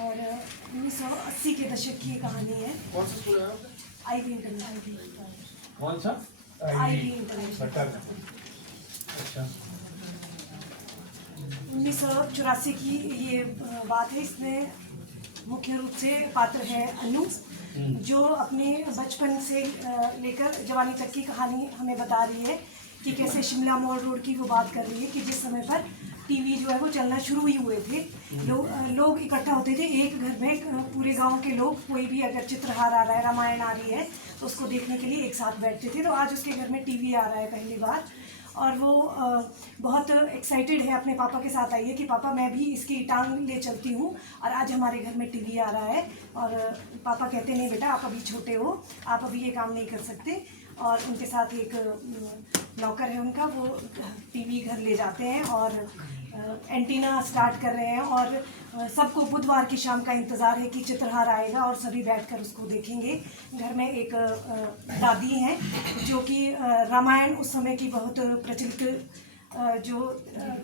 और 1980 के दशक की कहानी है। कौन सा स्कूल है आपका? Ivy international. कौन सा? Ivy international. अच्छा। 1984 की ये बात है। इसमें मुख्य रूप से पात्र है अनु, जो अपने बचपन से लेकर जवानी तक की कहानी हमें बता रही है कि कैसे शिमला मॉल रोड की वो बात कर रही है कि जिस समय पर टीवी जो है वो चलना शुरू ही हुए थे, लोग इकट्ठा होते थे एक घर में। पूरे गांव के लोग, कोई भी अगर चित्रहार आ रहा है, रामायण आ रही है, तो उसको देखने के लिए एक साथ बैठते थे। तो आज उसके घर में टीवी आ रहा है पहली बार, और वो बहुत एक्साइटेड है, अपने पापा के साथ आई है कि पापा मैं भी इसकी टांग ले चलती हूँ, और आज हमारे घर में टीवी आ रहा है। और पापा कहते नहीं बेटा, आप अभी छोटे हो, आप अभी ये काम नहीं कर सकते। और उनके साथ एक नौकर है उनका, वो टीवी घर ले जाते हैं और एंटीना स्टार्ट कर रहे हैं। और सबको बुधवार की शाम का इंतज़ार है कि चित्रहार आएगा और सभी बैठकर उसको देखेंगे। घर में एक दादी हैं जो कि रामायण उस समय की बहुत प्रचलित जो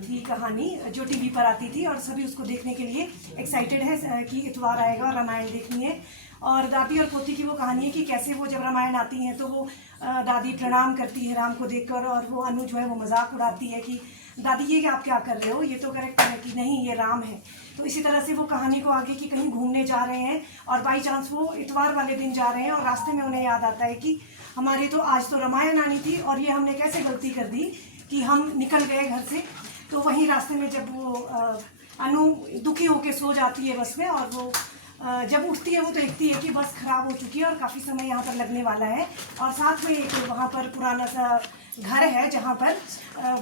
थी कहानी, जो टीवी पर आती थी, और सभी उसको देखने के लिए एक्साइटेड है कि इतवार आएगा और रामायण देखनी है। और दादी और पोती की वो कहानी है कि कैसे वो जब रामायण आती हैं तो वो दादी प्रणाम करती है राम को देखकर, और वो अनु जो है वो मजाक उड़ाती है कि दादी ये आप क्या कर रहे हो, ये तो करेक्ट है कि नहीं ये राम है। तो इसी तरह से वो कहानी को आगे कि कहीं घूमने जा रहे हैं और बाई चांस वो इतवार वाले दिन जा रहे हैं, और रास्ते में उन्हें याद आता है कि हमारे तो आज तो रामायण आनी थी और ये हमने कैसे गलती कर दी कि हम निकल गए घर से। तो वहीं रास्ते में जब वो अनु दुखी होकर सो जाती है बस में, और वो जब उठती है वो तो देखती है कि बस ख़राब हो चुकी है और काफ़ी समय यहाँ पर लगने वाला है। और साथ में एक वहाँ पर पुराना सा घर है जहाँ पर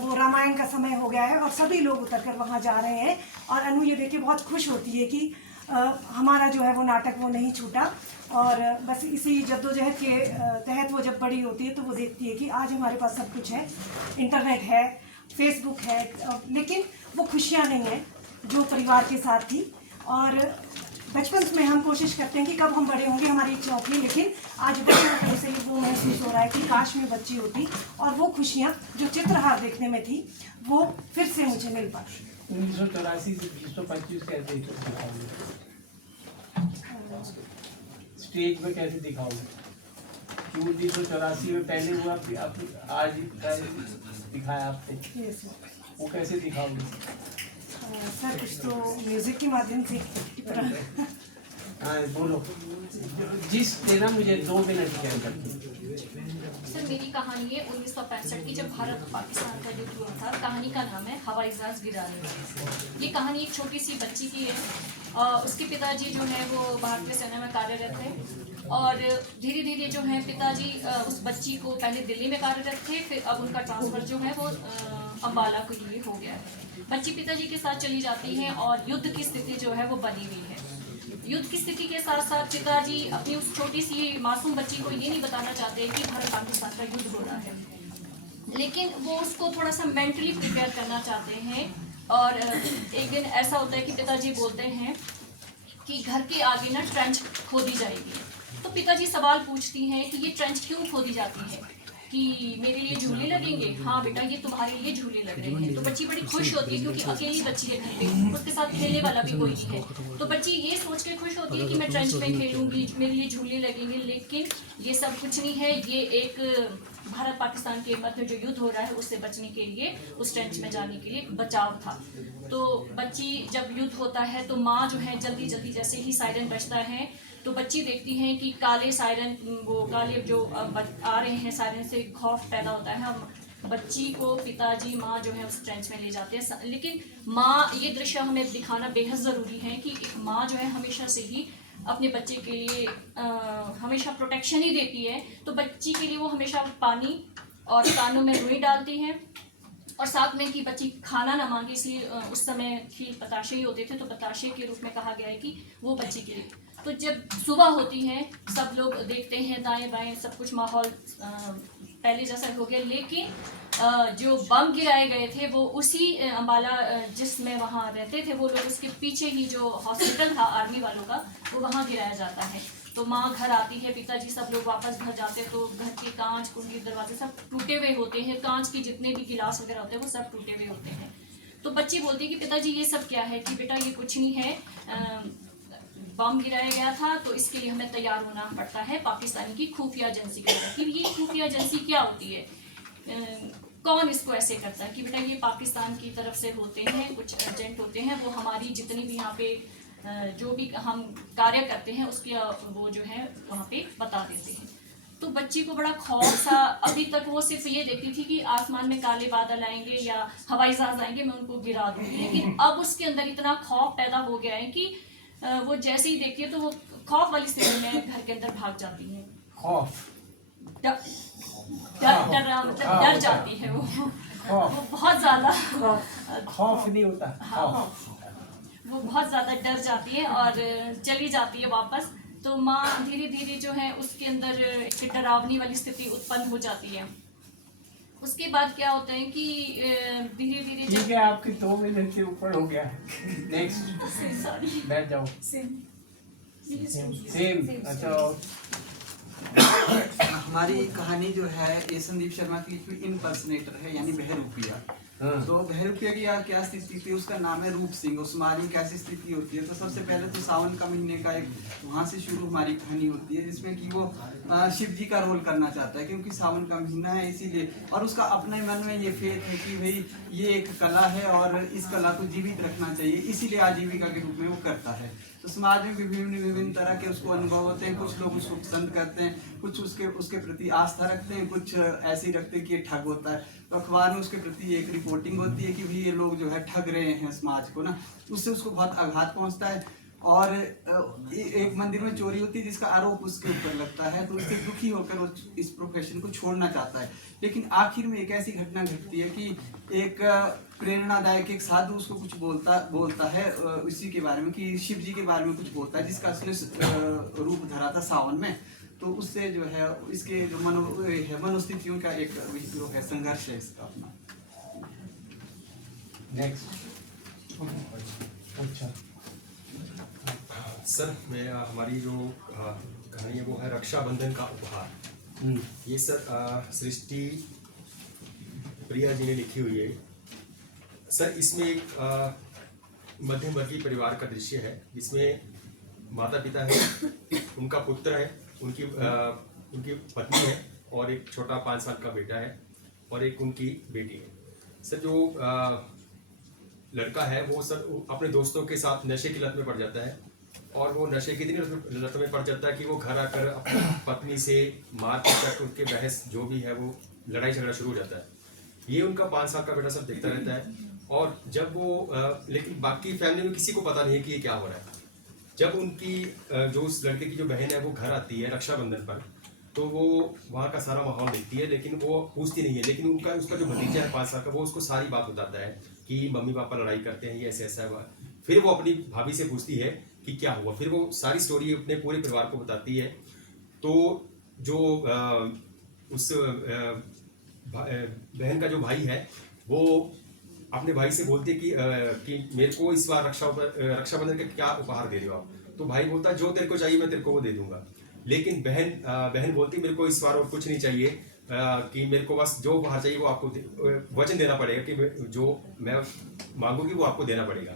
वो रामायण का समय हो गया है और सभी लोग उतर कर वहाँ जा रहे हैं। और अनु ये देख के बहुत खुश होती है कि हमारा जो है वो नाटक वो नहीं छूटा। और बस इसी जद्दोजहद के तहत वो जब बड़ी होती है तो वो देखती है कि आज हमारे पास सब कुछ है, इंटरनेट है, फेसबुक है, लेकिन वो खुशियाँ नहीं हैं जो परिवार के साथ थी। और बचपन में हम कोशिश करते हैं कि कब हम बड़े होंगे, हमारी इच्छा होती है, लेकिन आज बड़े से वो महसूस हो रहा है कि काश में बच्ची होती और वो खुशियाँ जो चित्रहार देखने में थी वो फिर से मुझे मिल पाती। 1984 से 1925 कैसे दिखाओगे? स्टेज पे कैसे दिखाओगे? क्यों 1984 में पहले हुआ, आज दिखाया आपने, वो कैसे दिखाओगे? सर कुछ तो म्यूजिक के माध्यम से। हाँ बोलो, जिस देना मुझे 2 मिनट के अंदर। सर मेरी कहानी है 1965 की, जब भारत और पाकिस्तान का युद्ध हुआ था। कहानी का नाम है हवाई जहाज गिराने। ये कहानी एक छोटी सी बच्ची की है। उसके पिताजी जो है वो भारतीय सेना में कार्यरत है, और धीरे धीरे जो है पिताजी उस बच्ची को, पहले दिल्ली में कार्यरत थे, फिर अब उनका ट्रांसफ़र जो है वो अम्बाला के लिए हो गया है। बच्ची पिताजी के साथ चली जाती है और युद्ध की स्थिति जो है वो बनी हुई है। युद्ध की स्थिति के साथ साथ पिताजी अपनी उस छोटी सी मासूम बच्ची को ये नहीं बताना चाहते कि भारत पाकिस्तान का युद्ध हो रहा है, लेकिन वो उसको थोड़ा सा मेंटली प्रिपेयर करना चाहते हैं। और एक दिन ऐसा होता है कि पिताजी बोलते हैं कि घर के आगे ना ट्रेंच खोदी जाएगी। तो पिताजी सवाल पूछती हैं कि ये ट्रेंच क्यों खोदी जाती है, कि मेरे लिए झूले लगेंगे। हाँ बेटा, ये तुम्हारे लिए झूले लग रहे हैं। तो बच्ची बड़ी खुश होती है क्योंकि अकेली बच्ची है घर पे, उसके साथ खेलने वाला भी कोई नहीं है। तो बच्ची ये सोच के खुश होती है कि मैं ट्रेंच में खेलूंगी, मेरे लिए झूले लगेंगे। लेकिन ये सब कुछ नहीं है, ये एक भारत पाकिस्तान के मध्य जो युद्ध हो रहा है उससे बचने के लिए, उस ट्रेंच में जाने के लिए बचाव था। तो बच्ची जब युद्ध होता है तो माँ जो है जल्दी जल्दी, जैसे ही सायरन बजता है तो बच्ची देखती हैं कि काले सायरन, वो काले जो आ रहे हैं सायरन से खौफ पैदा होता है। हम बच्ची को पिताजी माँ जो है उस ट्रेंच में ले जाते हैं। लेकिन माँ, ये दृश्य हमें दिखाना बेहद ज़रूरी है कि एक माँ जो है हमेशा से ही अपने बच्चे के लिए हमेशा प्रोटेक्शन ही देती है। तो बच्ची के लिए वो हमेशा पानी और कानों में रुई डालती हैं, और साथ में कि बच्ची खाना ना मांगे, इसलिए उस समय खीर बताशे ही होते थे, तो बताशे के रूप में कहा गया है कि वो बच्ची के लिए। तो जब सुबह होती है सब लोग देखते हैं दाएं बाएं, सब कुछ माहौल पहले जैसा हो गया, लेकिन जो बम गिराए गए थे वो उसी अम्बाला जिसमें वहाँ रहते थे वो लोग, उसके पीछे ही जो हॉस्पिटल था आर्मी वालों का, वो वहाँ गिराया जाता है। तो माँ घर आती है, पिताजी सब लोग वापस घर जाते हैं, तो घर के कांच कुंडी दरवाजे सब टूटे हुए होते हैं, कांच की जितने भी गिलास वगैरह होते हैं वो सब टूटे हुए होते हैं। तो बच्ची बोलती है कि पिताजी ये सब क्या है, कि बेटा ये कुछ नहीं है, बम गिराया गया था, तो इसके लिए हमें तैयार होना पड़ता है पाकिस्तानी की खुफिया एजेंसी के द्वारा। कि ये खुफिया एजेंसी क्या होती है, कौन इसको ऐसे करता है, कि बेटा ये पाकिस्तान की तरफ से होते हैं, कुछ एजेंट होते हैं, वो हमारी जितनी भी यहाँ पे जो भी हम कार्य करते हैं उसकी वो जो है वहाँ पे बता देते हैं। तो बच्ची को बड़ा खौफ सा, अभी तक वो सिर्फ ये देखती थी कि आसमान में काले बादल आएंगे या हवाई जहाज आएंगे, मैं उनको गिरा दूंगी, लेकिन अब उसके अंदर इतना खौफ पैदा हो गया है कि वो जैसे ही देखती है तो वो खौफ वाली स्थिति में घर के अंदर भाग जाती है। खौफ, डर जाती है वो बहुत ज्यादा। खौफ नहीं होता, खौफ। वो बहुत ज्यादा डर जाती है और चली जाती है वापस। तो माँ धीरे धीरे जो है उसके अंदर एक डरावनी वाली स्थिति उत्पन्न हो जाती है। उसके बाद क्या होता है कि धीरे धीरे ठीक है, आपके 2 मिनट से ऊपर हो गया। नेक्स्ट, सॉरी, बैठ जाओ। सेम, अच्छा। हमारी कहानी जो है ये संदीप शर्मा की लिखी हुई इनपर्सनेटर है, यानी बहरूपिया। तो बहरूपिया की क्या स्थिति थी, उसका नाम है रूप सिंह। उस हमारी कैसी स्थिति होती है, तो सबसे पहले तो सावन का महीने का एक वहाँ से शुरू हमारी कहानी होती है, जिसमें कि वो शिव जी का रोल करना चाहता है, क्योंकि सावन का महीना है इसीलिए। और उसका अपने मन में ये फेथ है कि भाई ये एक कला है और इस कला को जीवित रखना चाहिए, इसीलिए आजीविका के रूप में वो करता है। तो समाज में विभिन्न तरह के उसको अनुभव होते हैं। कुछ लोग उसको पसंद करते हैं, कुछ उसके प्रति आस्था रखते हैं, कुछ ऐसे ही रखते हैं कि ये ठग होता है। तो अखबार में उसके प्रति एक रिपोर्टिंग होती है कि भाई ये लोग जो है ठग रहे हैं समाज को ना, उससे उसको बहुत आघात पहुंचता है। और एक मंदिर में चोरी होती है जिसका आरोप उसके ऊपर लगता है, तो इससे दुखी होकर वो इस प्रोफेशन को छोड़ना चाहता है। लेकिन आखिर में एक ऐसी घटना घटती है कि एक प्रेरणादायक एक साधु उसको कुछ बोलता है इसी के बारे में, कि शिव जी के बारे में कुछ बोलता है, जिसका उसने रूप धरा था सावन में। तो उससे जो है इसके जो मनोस्थितियों का एक जो है संघर्ष है इसका अपना। नेक्स्ट, अच्छा सर, मैं हमारी जो कहानी है वो है रक्षाबंधन का उपहार। ये सर सृष्टि प्रिया जी ने लिखी हुई है। सर इसमें एक मध्यम वर्गीय परिवार का दृश्य है, जिसमें माता पिता है, उनका पुत्र है, उनकी पत्नी है और एक छोटा 5 साल का बेटा है और एक उनकी बेटी है। सर जो लड़का है वो सर अपने दोस्तों के साथ नशे की लत में पड़ जाता है, और वो नशे की इतनी लत में पड़ जाता है कि वो घर आकर अपनी पत्नी से मार पीट उनके बहस जो भी है वो लड़ाई झगड़ा शुरू हो जाता है। ये उनका 5 साल का बेटा सब देखता रहता है, और जब वो लेकिन बाकी फैमिली में किसी को पता नहीं है कि ये क्या हो रहा है। जब उनकी जो उस लड़के की जो बहन है वो घर आती है रक्षाबंधन पर, तो वो वहाँ का सारा माहौल देखती है, लेकिन वो पूछती नहीं है। लेकिन उसका जो भतीजा है 5 साल का, वो उसको सारी बात बताता है कि मम्मी पापा लड़ाई करते हैं, ये ऐसे ऐसा हुआ। फिर वो अपनी भाभी से पूछती है कि क्या हुआ, फिर वो सारी स्टोरी अपने पूरे परिवार को बताती है। तो जो उस बहन का जो भाई है वो अपने भाई से बोलती है कि मेरे को इस बार रक्षाबंधन का क्या उपहार दे रहे हो आप। तो भाई बोलता है जो तेरे को चाहिए मैं तेरे को वो दे दूंगा। लेकिन बहन बोलती मेरे को इस बार और कुछ नहीं चाहिए, कि मेरे को बस जो उपहार चाहिए वो आपको वचन देना पड़ेगा कि जो मैं मांगूंगी वो आपको देना पड़ेगा।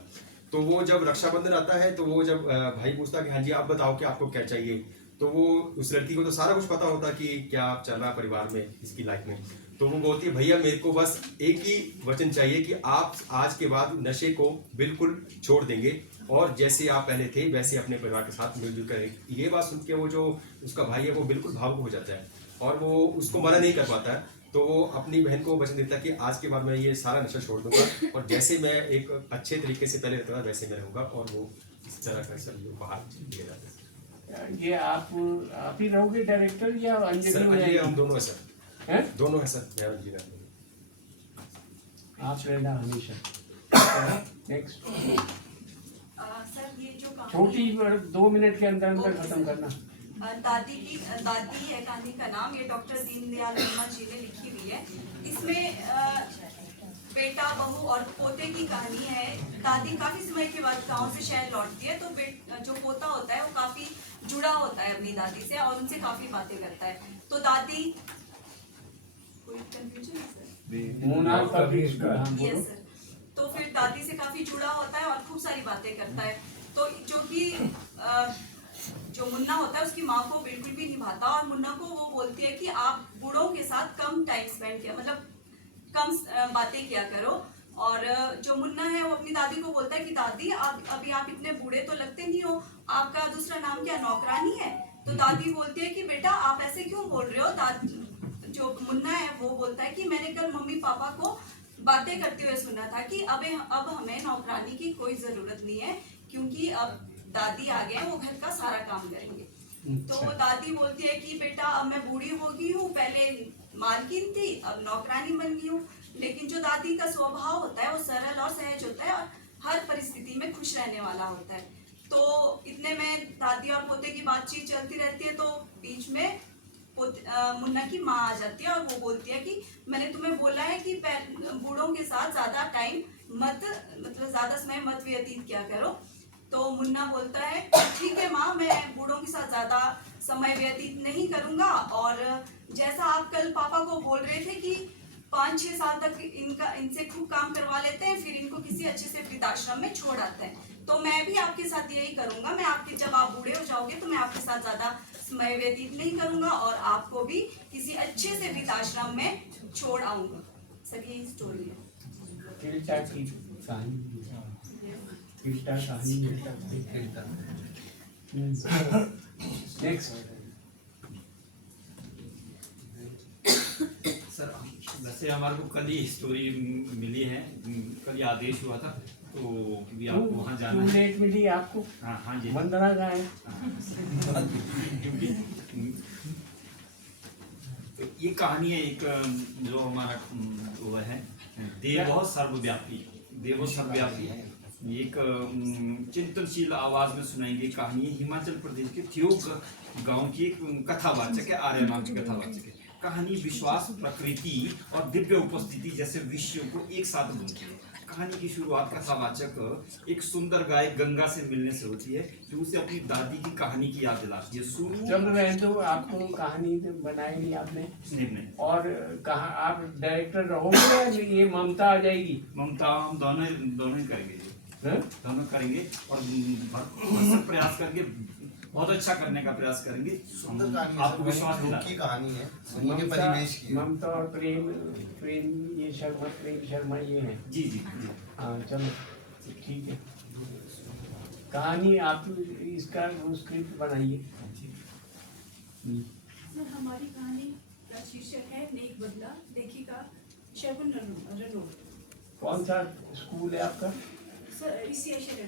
तो वो जब रक्षाबंधन आता है तो वो जब भाई पूछता है कि हाँ जी आप बताओ कि आपको क्या चाहिए, तो वो उस लड़की को तो सारा कुछ पता होता कि क्या चल रहा है परिवार में, इसकी लाइफ में। तो वो बोलती है भैया मेरे को बस एक ही वचन चाहिए कि आप आज के बाद नशे को बिल्कुल छोड़ देंगे और जैसे आप पहले थे वैसे अपने परिवार के साथ मिलजुल करें। ये बात सुन के वो जो उसका भाई है वो बिल्कुल भावुक हो जाता है और वो उसको मना नहीं कर पाता है। तो वो अपनी बहन को वचन देता है कि आज के बाद मैं ये सारा नशा छोड़ दूंगा और जैसे मैं एक अच्छे तरीके से पहले रहता था वैसे मैं रहूँगा। और वो इस तरह का सब बाहर दिया जाता है। ये आप ही रहोगे डायरेक्टर या अंजलि? सर ये हम दोनों है सर, हैं? दोनों है सर, मैं और अंजलि। आप रहना हमेशा। नेक्स्ट, सर ये जो छोटी 2 मिनट के अंदर अंदर खत्म करना। दादी है कहानी का नाम, ये डॉक्टर दीनदयाल उपाध्याय जी ने लिखी हुई है। इसमें बेटा बहू और पोते की कहानी है। दादी काफी समय के बाद गांव से शहर लौटती है, तो जो पोता होता है वो काफी जुड़ा होता है अपनी दादी से और उनसे काफी बातें करता है। तो दादी, कोई कंफ्यूजन है सर? Yes sir. तो फिर दादी से काफी जुड़ा होता है और खूब सारी बातें करता है। तो जो कि जो मुन्ना होता है उसकी माँ को बिल्कुल भी निभाता, और मुन्ना को वो बोलती है कि आप बूढ़ों के साथ कम टाइम स्पेंड किया, मतलब कम बातें किया करो। और जो मुन्ना है वो अपनी दादी को बोलता है कि दादी अभी आप इतने बूढ़े तो लगते नहीं हो, आपका दूसरा नाम क्या नौकरानी है? तो दादी बोलती है कि बेटा आप ऐसे क्यों बोल रहे हो। दादी जो मुन्ना है वो बोलता है कि मैंने कल मम्मी पापा को बातें करते हुए सुना था कि अब हमें नौकरानी की कोई जरूरत नहीं है, क्योंकि अब दादी आ गए, वो घर का सारा काम करेंगे। तो दादी बोलती है कि बेटा अब मैं बूढ़ी हो गई हूँ, पहले मालकिन थी अब नौकरानी बन गई हूँ। लेकिन जो दादी का स्वभाव होता है वो सरल और सहज होता है और हर परिस्थिति में खुश रहने वाला होता है। तो इतने में दादी और पोते की बातचीत चलती रहती है, तो बीच में मुन्ना की माँ आ जाती है और वो बोलती है कि मैंने तुम्हें बोला है कि बूढ़ों के साथ ज्यादा टाइम मतलब ज्यादा समय मत व्यतीत किया करो। तो मुन्ना बोलता है ठीक है माँ, मैं बूढ़ों के साथ ज्यादा समय व्यतीत नहीं करूंगा, और जैसा आप कल पापा को बोल रहे थे कि 5-6 साल तक इनसे खूब काम करवा लेते हैं, फिर इनको किसी अच्छे से वृद्धाश्रम में छोड़ आते हैं, तो मैं भी आपके साथ यही करूंगा। मैं आपके जब आप बूढ़े हो जाओगे तो मैं आपके साथ ज्यादा समय व्यतीत नहीं करूंगा और आपको भी किसी अच्छे से वृद्धाश्रम में छोड़ आऊंगा। सर यही स्टोरी है। किल्टा की कहानी, किल्टा कहानी। नेक्स्ट सर, वैसे हमारे को कल ही स्टोरी मिली है, कल ही आदेश हुआ था, तो भी आपको वहाँ जाना है। लेट मिली आपको? हाँ जी, वंदना का है। क्योंकि तो ये कहानी है एक जो हमारा वो है देवो सर्वव्यापी, देवो सर्वव्यापी एक चिंतनशील आवाज में सुनाएंगे कहानी। हिमाचल प्रदेश के थियोग गांव की एक कथावाचक है, आर्य नाम की कथावाचक है। कहानी विश्वास, प्रकृति और दिव्य उपस्थिति जैसे विषयों को एक साथ ढूंढती है। कहानी की शुरुआत कथावाचक एक सुंदर गाय गंगा से मिलने से होती है, जो उसे अपनी दादी की कहानी की याद दिलाती है। शुरू चल रहे तो आपको कहानी बनाएगी आपने, नहीं और कहा आप डायरेक्टर रहोगे या ये ममता आ जाएगी? ममता हम दोनों ही करेंगे, हाँ? दोनों करेंगे और भरसक प्रयास करेंगे, बहुत अच्छा करने का प्रयास करेंगे। सुंदर कहानी है, आपको विश्वास दुख दिलाते की कहानी है, वहीं के ममता परिवेश की है। ममता और प्रेम ये शर्मा, प्रेम शर्मा ये है। जी जी हाँ चलो ठीक है, कहानी आप इसका स्क्रिप्ट बनाइए। सर हमारी कहानी का शीर्षक है नेक बदला, लेखिका शगुन रनोट। कौन सा स्कूल है आपका? सर इसी एशिया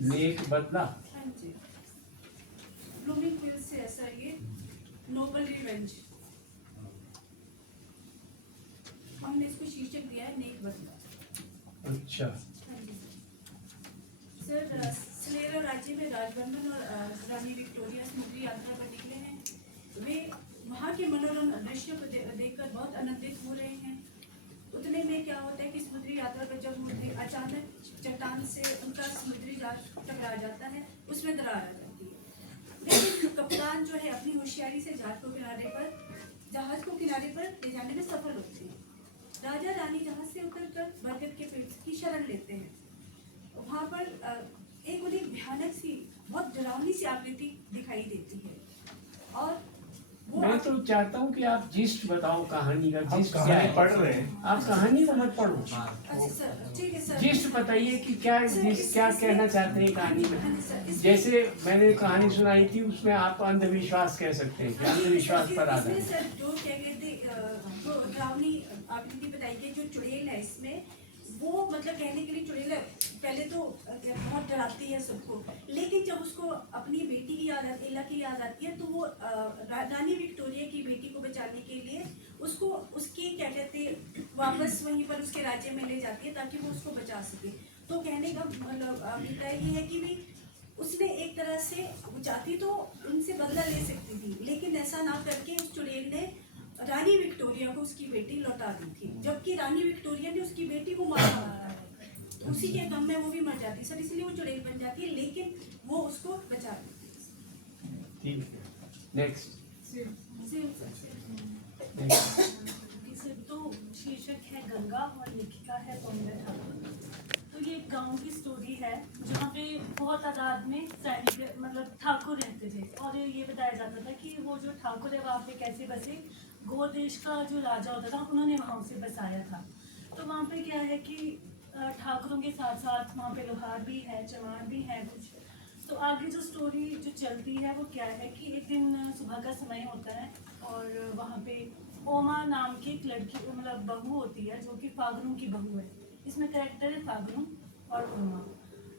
नेक बदला। हाँ जी, ब्लूमिंग हिल्स से है सर ये, नोबल रिवेंज। हमने इसको शीर्षक दिया है नेक बदला। अच्छा, हाँ जी सर, सलेरा राज्य में राजबंधन और रानी विक्टोरिया समुद्री यात्रा पर निकले हैं। वे वहाँ के मनोरम दृश्य को देखकर बहुत आनंदित हो रहे हैं। उतने में क्या होता है कि समुद्री यात्रा पर जब वो अचानक चट्टान से उनका समुद्री जहाज टकरा जाता है, उसमें दरार आ जाती है। लेकिन कप्तान जो है अपनी होशियारी से जहाज को किनारे पर ले जाने में सफल होते हैं। राजा रानी जहाज से उतरकर बरगद के पेड़ की शरण लेते हैं। वहाँ पर एक बड़ी भयानक सी, बहुत डरावनी सी आकृति दिखाई देती है, और वो मैं तो चाहता हूँ कि आप जिस्ट बताओ कहानी का। जिस्ट क्या कहानी है? पढ़ रहे हैं। आप कहानी तो मत पढ़ो, अच्छा सर, ठीक है सर। जिस्ट बताइए कि क्या जिस्ट क्या कहना चाहते हैं कहानी में। जैसे मैंने कहानी सुनाई थी उसमें आप अंधविश्वास कह सकते हैं कि अंधविश्वास पर इसमें आधारित। सर जो क्या कहते जो डरावनी आकृति बताई गई, जो चुड़ैल है इसमें, वो मतलब कहने के लिए चुड़ैल पहले तो बहुत डराती है सबको, लेकिन जब उसको अपनी बेटी की याद आती है, इला की याद आती है, तो वो रानी विक्टोरिया की बेटी को बचाने के लिए उसको उसकी क्या कहते हैं वापस वहीं पर उसके राज्य में ले जाती है ताकि वो उसको बचा सके। तो कहने का मतलब अभिप्राय ये है कि भी उसने एक तरह से चाहती तो उनसे बदला ले सकती थी, लेकिन ऐसा ना करके उस चुड़ैल ने रानी विक्टोरिया को उसकी बेटी लौटा दी थी, जबकि रानी विक्टोरिया ने उसकी बेटी को मारा है। तो उसी के गम में वो भी मर जाती सर, इसलिए वो चुड़ैल बन जाती है, लेकिन वो उसको बचा देती है। ठीक है, नेक्स्ट। तो शीर्षक है गंगा और लेखिका है पौंडा ठाकुर। तो तो ये एक गांव की स्टोरी है जहाँ पे बहुत तादाद में सैनिक मतलब ठाकुर रहते थे और ये बताया जाता था कि वो जो ठाकुर है वहाँ पे कैसे बसे, गौड़ देश का जो राजा होता था उन्होंने वहाँ उसे बसाया था। तो वहाँ पे क्या है कि ठाकुरों के साथ साथ वहाँ पे लोहार भी है, चमार भी है कुछ। तो आगे जो स्टोरी जो चलती है वो क्या है कि एक दिन सुबह का समय होता है और वहाँ पे ओमा नाम की एक लड़की मतलब बहू होती है जो कि फागनू की बहू है। इसमें कैरेक्टर है फागनू और ओमा।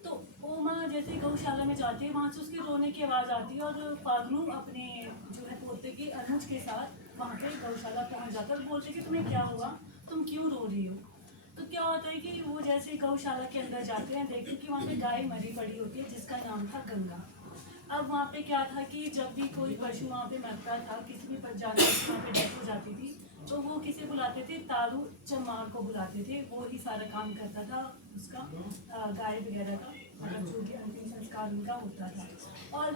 तो ओमा जैसे गौशाला में जाती है वहाँ से उसके रोने की आवाज़ आती है और फागनू अपने जो है पोते के अनुज के साथ वहाँ पे गौशाला पहुँच जाता है और बोलते कि तुम्हें क्या हुआ, तुम क्यों रो रही हो। तो क्या होता है कि वो जैसे गौशाला के अंदर जाते हैं, देखते कि वहाँ पे गाय मरी पड़ी होती है जिसका नाम था गंगा। अब वहाँ पे क्या था कि जब भी कोई पशु वहाँ पे मरता था, किसी भी जानवर की वहाँ पे डेथ हो जाती थी, तो वो किसे बुलाते थे, तारू चमार को बुलाते थे। वो ही सारा काम करता था उसका, गाय वगैरह का, मतलब जो भी अंतिम संस्कार उनका होता था। और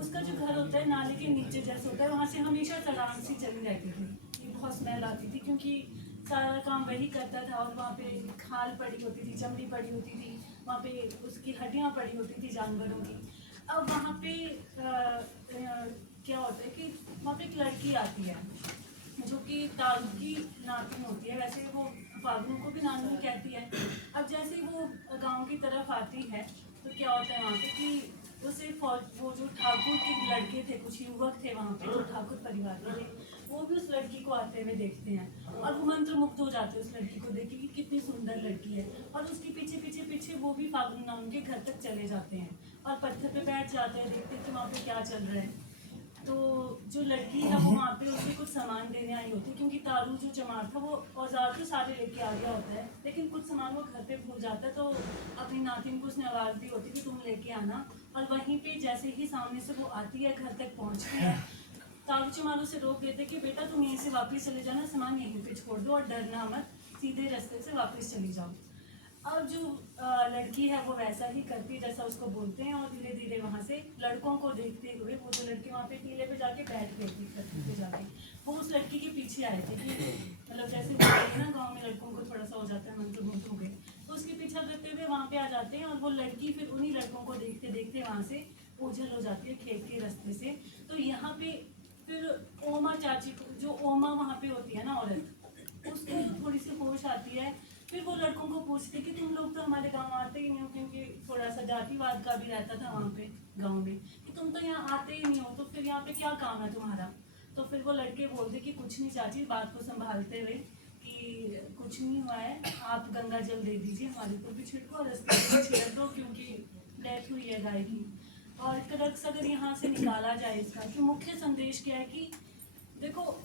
उसका जो घर होता है नाले के नीचे जैसे होता है, वहाँ से हमेशा सड़ान सी चली रहती थी, ये बहुत स्मेल आती थी क्योंकि सारा काम वही करता था। और वहाँ पे खाल पड़ी होती थी, चमड़ी पड़ी होती थी, वहाँ पे उसकी हड्डियाँ पड़ी होती थी जानवरों की। अब वहाँ पे क्या होता है कि वहाँ पे एक लड़की आती है जो कि तारू की नातिन होती है, वैसे वो फागनू को भी नानी कहती है। अब जैसे ही वो गांव की तरफ आती है तो क्या होता है वहाँ पे कि उसे वो जो ठाकुर के लड़के थे, कुछ युवक थे वहाँ पे जो ठाकुर परिवार के थे, वो भी उस लड़की को आते हुए देखते हैं और वो मंत्रमुग्ध हो जाते हैं उस लड़की को देख के कि कितनी सुंदर लड़की है। और उसके पीछे पीछे पीछे वो भी फागनू नाम के घर तक चले जाते हैं और पत्थर पे बैठ जाते हैं, देखते हैं कि वहाँ पे क्या चल रहा है। तो जो लड़की है वो वहाँ पे उसे कुछ सामान देने आई होती है क्योंकि तारू जो चमार था वो औजार तो सारे लेके आ गया होता है, लेकिन कुछ सामान वो घर पे भूल जाता है। तो अपनी नातिन को उसने आवाज़ दी होती है कि तुम लेके आना। और वहीं पे जैसे ही सामने से वो आती है, घर तक पहुँचती है, तारू चमार उसे रोक देते कि बेटा तुम यहीं से वापस चले जाना, सामान यहीं पे छोड़ दो और डरना मत, सीधे रास्ते से वापस चली जाओ। अब जो लड़की है वो वैसा ही करती है जैसा उसको बोलते हैं और धीरे धीरे वहाँ से लड़कों को देखते हुए वो जो लड़के वहाँ पे टीले पे जाके बैठ गई थी, पत्थर पे जाके, वो उस लड़की के पीछे आए थे कि मतलब जैसे ना गांव में लड़कों को थोड़ा सा हो जाता है मंत्रमुग्ध हो गए, तो उसके पीछा करते हुए वहाँ पे आ जाते हैं और वो लड़की फिर उन्हीं लड़कों को देखते देखते वहाँ से ओझल हो जाती है खेत के रास्ते से। तो यहाँ पे फिर ओमा चाची को, जो ओमा वहाँ पे होती है ना औरत, उसको थोड़ी सी होश आती है। फिर वो लड़कों को पूछते कि तुम लोग तो हमारे गांव आते ही नहीं हो, क्योंकि थोड़ा सा जातिवाद का भी रहता था वहाँ पे गांव में कि तुम तो यहाँ आते ही नहीं हो, तो फिर यहाँ पे क्या काम है तुम्हारा। तो फिर वो लड़के बोलते कि कुछ नहीं चाची, बात को संभालते हुए कि कुछ नहीं हुआ है, आप गंगा जल दे दीजिए, हमारे ऊपर भी छिड़को और रस्ते पर छिड़क दो क्योंकि डेथ हुई है गाय की। और कदक्स अगर यहाँ से निकाला जाए इसका कि मुख्य संदेश क्या है कि देखो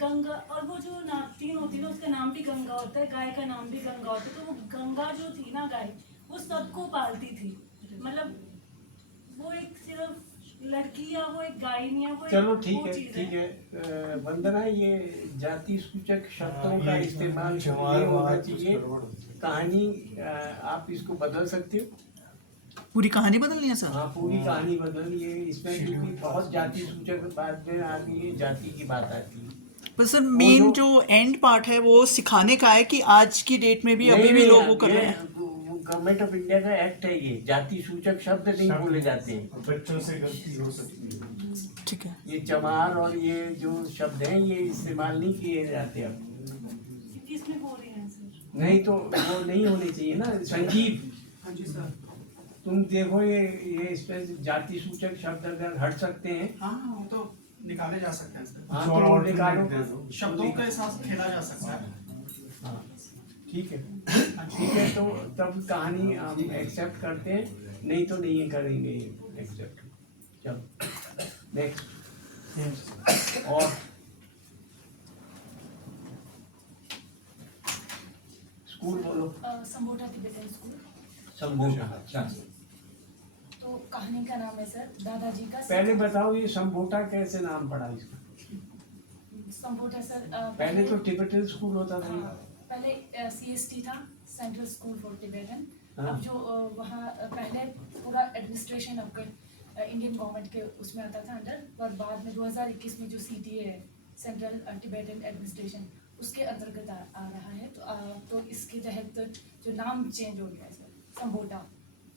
गंगा, और वो जो नातिन होती है ना उसका नाम भी गंगा होता है, गाय का नाम भी गंगा होता है। तो वो गंगा जो थी ना गाय, वो सबको पालती थी, मतलब वो एक सिर्फ लड़की या वो एक गाय नहीं है, वो चलो एक ठीक वो है, चीज़ ठीक है। वंदना, ये जाति सूचक शब्दों का इस्तेमाल नहीं होना चाहिए। कहानी आप इसको बदल सकते हो, पूरी कहानी बदलनी है सर? हाँ पूरी कहानी बदलिए इसमें, क्योंकि बहुत जाति सूचक बाद में आती है, जाति की बात आती है। पर सर मेन जो एंड पार्ट है वो सिखाने का है कि आज की डेट में भी अभी भी लोग वो कर रहे हैं। गवर्नमेंट ऑफ इंडिया का एक्ट है, ये जाति सूचक शब्द नहीं बोले जाते हैं। बच्चों से गलती हो सकती है, ठीक है। ये चमार और ये जो शब्द हैं ये इस्तेमाल नहीं किए जाते अब। किसमें बोल रहे हैं सर? नहीं तो वो नहीं होने चाहिए ना। संजीव, हाँ जी सर। तुम देखो ये इसमें जाति सूचक शब्द अगर हट सकते हैं। हाँ वो तो निकाले जा सकते हैं सर। हाँ तो निकालो, शब्दों के साथ खेला जा सकता है। हाँ ठीक है, ठीक है। तो तब कहानी हम एक्सेप्ट करते हैं, नहीं तो नहीं करेंगे एक्सेप्ट। चलो नेक्स्ट। और स्कूल बोलो। संबोटा तिब्बतन स्कूल। संबोटा, अच्छा। तो कहानी का नाम है सर दादाजी का। पहले बताओ ये संबोटा कैसे नाम पड़ा इसका? संबोटा सर पहले तो टिबेटन स्कूल होता था। पहले CST था, सेंट्रल स्कूल फॉर टिबेटन। हाँ। अब जो वहाँ पहले पूरा एडमिनिस्ट्रेशन आपके इंडियन गवर्नमेंट के उसमें आता था अंडर, पर बाद में 2021 में जो CTA है, सेंट्रल टिबेटन एडमिनिस्ट्रेशन, उसके अंतर्गत आ रहा है। तो इसके तहत जो नाम चेंज हो गया है सर, संबोटा।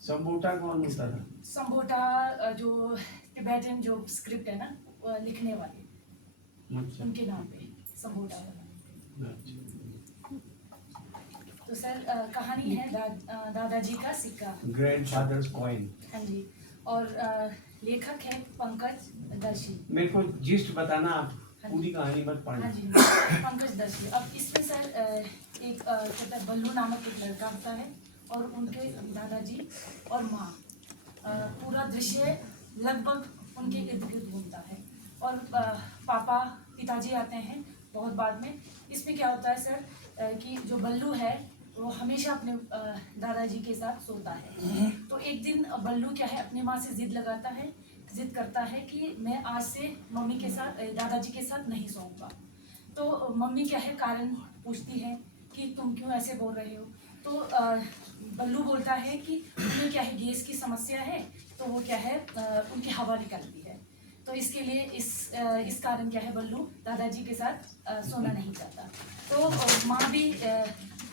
संबोटा कौन होता था? संबोटा जो टिबेटन जो स्क्रिप्ट है ना, वो लिखने वाले, अच्छा। उनके नाम पे संबोटा बना। अच्छा। तो सर कहानी है दादाजी का सिक्का। Grandfathers coin. हाँ जी। और लेखक है पंकज दर्शी। मेरे को जिस्ट बताना, आप पूरी कहानी मत पढ़ना। हाँ जी, पंकज दर्शी। अब इसमें सर एक छोटा बल्लू नामक एक लड़का होता है और उनके दादाजी और माँ, पूरा दृश्य लगभग उनके इर्द गिर्द घूमता है। और पिताजी आते हैं बहुत बाद में। इसमें क्या होता है सर कि जो बल्लू है वो हमेशा अपने दादाजी के साथ सोता है। तो एक दिन बल्लू क्या है, अपनी माँ से जिद करता है कि मैं आज से मम्मी के साथ, दादाजी के साथ नहीं सोऊंगा। तो मम्मी क्या है, कारण पूछती है कि तुम क्यों ऐसे बोल रहे हो। तो बल्लू बोलता है कि उन्हें क्या है, गैस की समस्या है, तो वो क्या है उनकी हवा निकलती है। तो इसके लिए इस कारण क्या है, बल्लू दादाजी के साथ सोना नहीं चाहता। तो माँ भी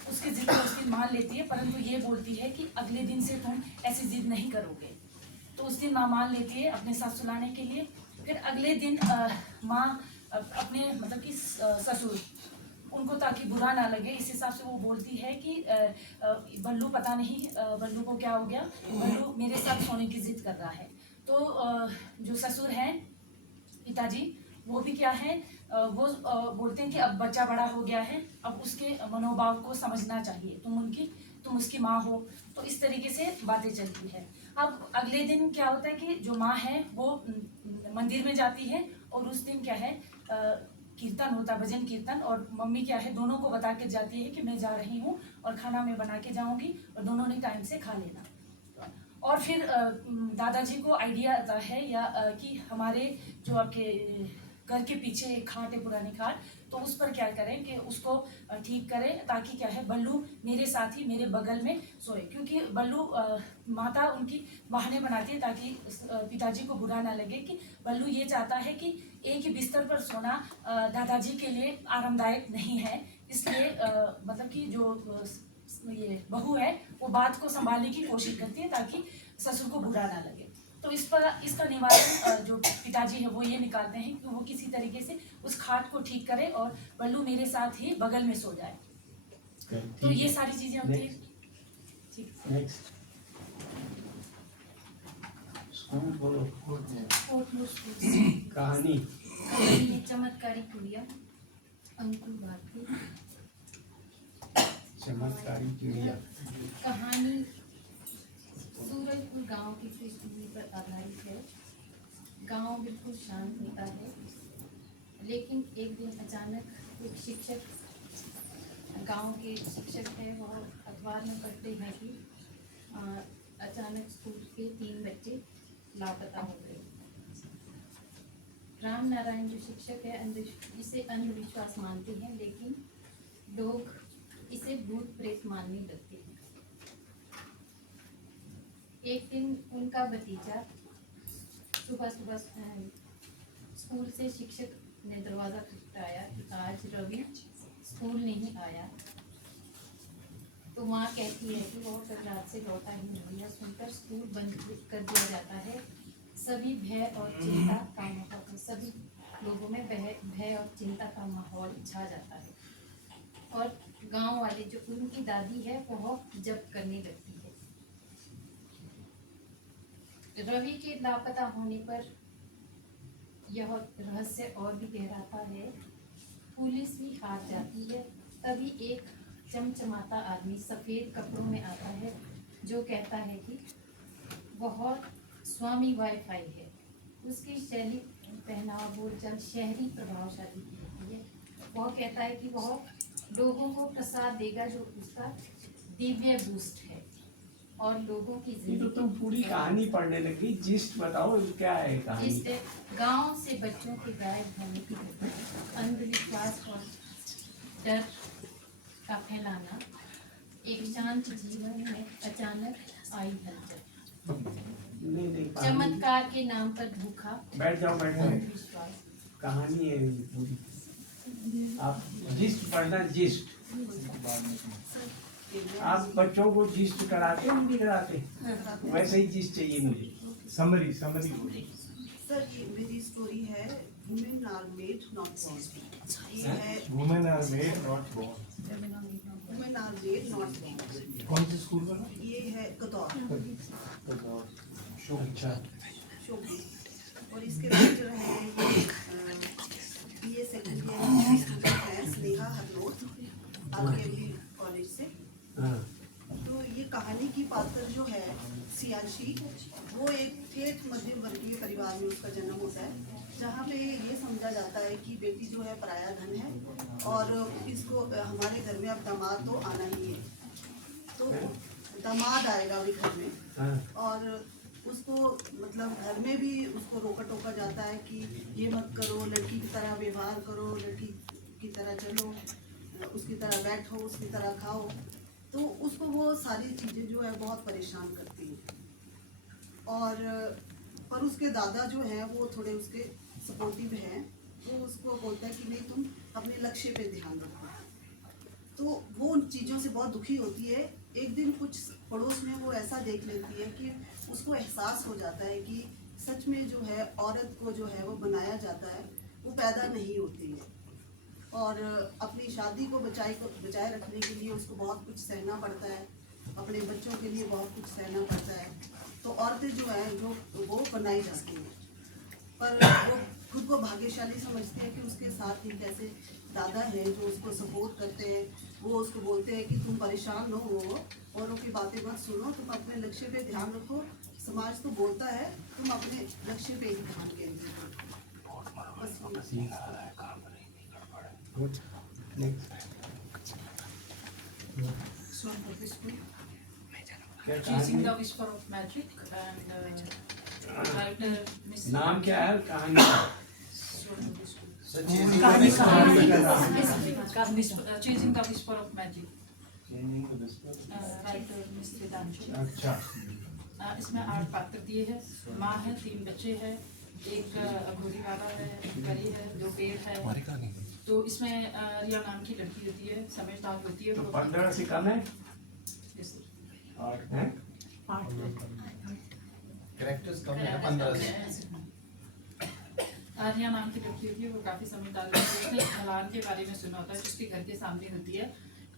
उसकी जिद को उसकी मान लेती है, परंतु ये बोलती है कि अगले दिन से तुम ऐसी जिद नहीं करोगे। तो उस दिन माँ मान लेती है अपने साथ सुलाने के लिए। फिर अगले दिन माँ अपने मतलब कि ससुर उनको, ताकि बुरा ना लगे इस हिसाब से वो बोलती है कि बल्लू पता नहीं बल्लू को क्या हो गया, बल्लू मेरे साथ सोने की जिद कर रहा है। तो जो ससुर हैं पिताजी, वो भी क्या है, वो बोलते हैं कि अब बच्चा बड़ा हो गया है, अब उसके मनोभाव को समझना चाहिए, तुम उसकी माँ हो। तो इस तरीके से बातें चलती है। अब अगले दिन क्या होता है कि जो माँ है वो मंदिर में जाती है और उस दिन क्या है कीर्तन होता है, भजन कीर्तन। और मम्मी क्या है दोनों को बता के जाती है कि मैं जा रही हूँ और खाना मैं बना के जाऊँगी और दोनों ने टाइम से खा लेना। और फिर दादाजी को आइडिया आता है कि हमारे जो आपके घर के पीछे एक खाट है, पुरानी खाट, तो उस पर क्या करें कि उसको ठीक करें, ताकि क्या है बल्लू मेरे साथ ही मेरे बगल में सोए। क्योंकि बल्लू माता उनकी बहाने बनाती है ताकि पिताजी को बुरा ना लगे कि बल्लू ये चाहता है कि एक ही बिस्तर पर सोना दादाजी के लिए आरामदायक नहीं है। इसलिए मतलब कि जो ये बहू है वो बात को संभालने की कोशिश करती है ताकि ससुर को बुरा ना लगे। तो इसका निवारण जो पिताजी है वो ये निकालते हैं कि वो किसी तरीके से उस खाट को ठीक करे और बल्लू मेरे साथ ही बगल में सो जाए। तो ये सारी चीजें होती है। ठीक। स्कूल बोलो। कहानी चमत्कारी चिड़िया, अंकुर भारती। चमत्कारी चिड़िया कहानी सूरजपुर गांव की पृष्ठभूमि पर आधारित है। गांव बिल्कुल शांत होता है, लेकिन एक दिन अचानक एक शिक्षक, गांव के शिक्षक है, वो अखबार में पढ़ते हैं कि अचानक स्कूल के 3 बच्चे लापता हो गए। राम नारायण जो शिक्षक है इसे अंधविश्वास मानते हैं, लेकिन लोग इसे भूत प्रेत मानने लगते हैं। एक दिन उनका भतीजा सुबह स्कूल से शिक्षक ने दरवाज़ा खटखटाया कि आज रवि स्कूल नहीं आया। तो माँ कहती है कि वो कल रात से लौटा ही नहीं। यह सुनकर स्कूल बंद कर दिया जाता है। सभी भय और चिंता का माहौल, सभी लोगों में भय और चिंता का माहौल छा जाता है और गांव वाले जो उनकी दादी है वो जप करने लगती है। रवि के लापता होने पर यह रहस्य और भी गहराता है। पुलिस भी हार जाती है। तभी एक चमचमाता आदमी सफ़ेद कपड़ों में आता है जो कहता है कि बहुत स्वामी वाईफाई है। उसकी शैली, पहनावा, बोलचाल शहरी प्रभावशाली होती है। वह कहता है कि वह लोगों को प्रसाद देगा जो उसका दिव्य बूस्ट है और लोगों की ये तो तुम पूरी कहानी पढ़ने लगी। जिस्ट बताओ क्या है कहानी? जिस्ट गांव से बच्चों के गायब होने की घटना, अंधविश्वास और डर का फैलाना, एक शांत जीवन में अचानक आई हलचल, नहीं चमत्कार के नाम पर भूखा बैठ जाओ अंधविश्वास। कहानी है पूरी। आप जिस्ट पढ़ना, जिस्ट। आप बच्चों को जिस्ट कराते हैं नहीं कराते? वैसे ही जिस्ट चाहिए मुझे, समरी समरी। सर ये मेरी स्टोरी है women are made not born. ये है women are made not born. Women are made not born. कौन सी स्कूल का? ये है कतौर अच्छा। शोभी। और इसके राइटर है ये सेकंड ईयर स्टूडेंट है स्नेहा हरनोट आरकेएमबी कॉलेज से। तो ये कहानी की पात्र जो है सियाशी, वो एक ठेठ मध्यम वर्गीय परिवार में उसका जन्म होता है, जहाँ पे ये समझा जाता है कि बेटी जो है पराया धन है और इसको हमारे घर में अब दामाद तो आना ही है। तो दामाद आएगा भी घर में और उसको मतलब घर में भी उसको रोका टोका जाता है कि ये मत करो, लड़की की तरह व्यवहार करो, लड़की की तरह चलो, उसकी तरह बैठो, उसकी तरह खाओ। तो उसको वो सारी चीज़ें जो है बहुत परेशान करती हैं। और पर उसके दादा जो हैं वो थोड़े उसके सपोर्टिव हैं। वो उसको बोलता है कि नहीं तुम अपने लक्ष्य पे ध्यान रखो। तो वो उन चीज़ों से बहुत दुखी होती है। एक दिन कुछ पड़ोस में वो ऐसा देख लेती है कि उसको एहसास हो जाता है कि सच में जो है औरत को जो है वो बनाया जाता है, वो पैदा नहीं होती है। और अपनी शादी को बचाए रखने के लिए उसको बहुत कुछ सहना पड़ता है, अपने बच्चों के लिए बहुत कुछ सहना पड़ता है। तो औरतें जो है जो वो बनाई जाती हैं, पर वो खुद को भाग्यशाली समझती है कि उसके साथ ही कैसे दादा हैं जो उसको सपोर्ट करते हैं। वो उसको बोलते हैं कि तुम परेशान न हो, औरों की बातें मत सुनो, तुम अपने लक्ष्य पे ध्यान रखो। समाज तो बोलता है, तुम अपने लक्ष्य पे ही ध्यान केंद्रित करो। Chasing the Whisper of Magic and writer Miss नाम क्या है कहानी का? Chasing the Whisper of Magic, writer Miss Vedanshi। अच्छा। इसमें 8 पात्र दिए हैं। माँ है, 3 बच्चे हैं, एक अघोरी बाबा है, परी है, 2 पेड़ है। तो इसमें रिया नाम की लड़की होती है, समझदार होती है। तो 15 से कम है? कैरेक्टर्स कम है 15 से। आर्या नाम की लड़की होती है, वो काफ़ी समझदार होती है। उसने ढलान के बारे में सुना होता है जिसके घर के सामने होती है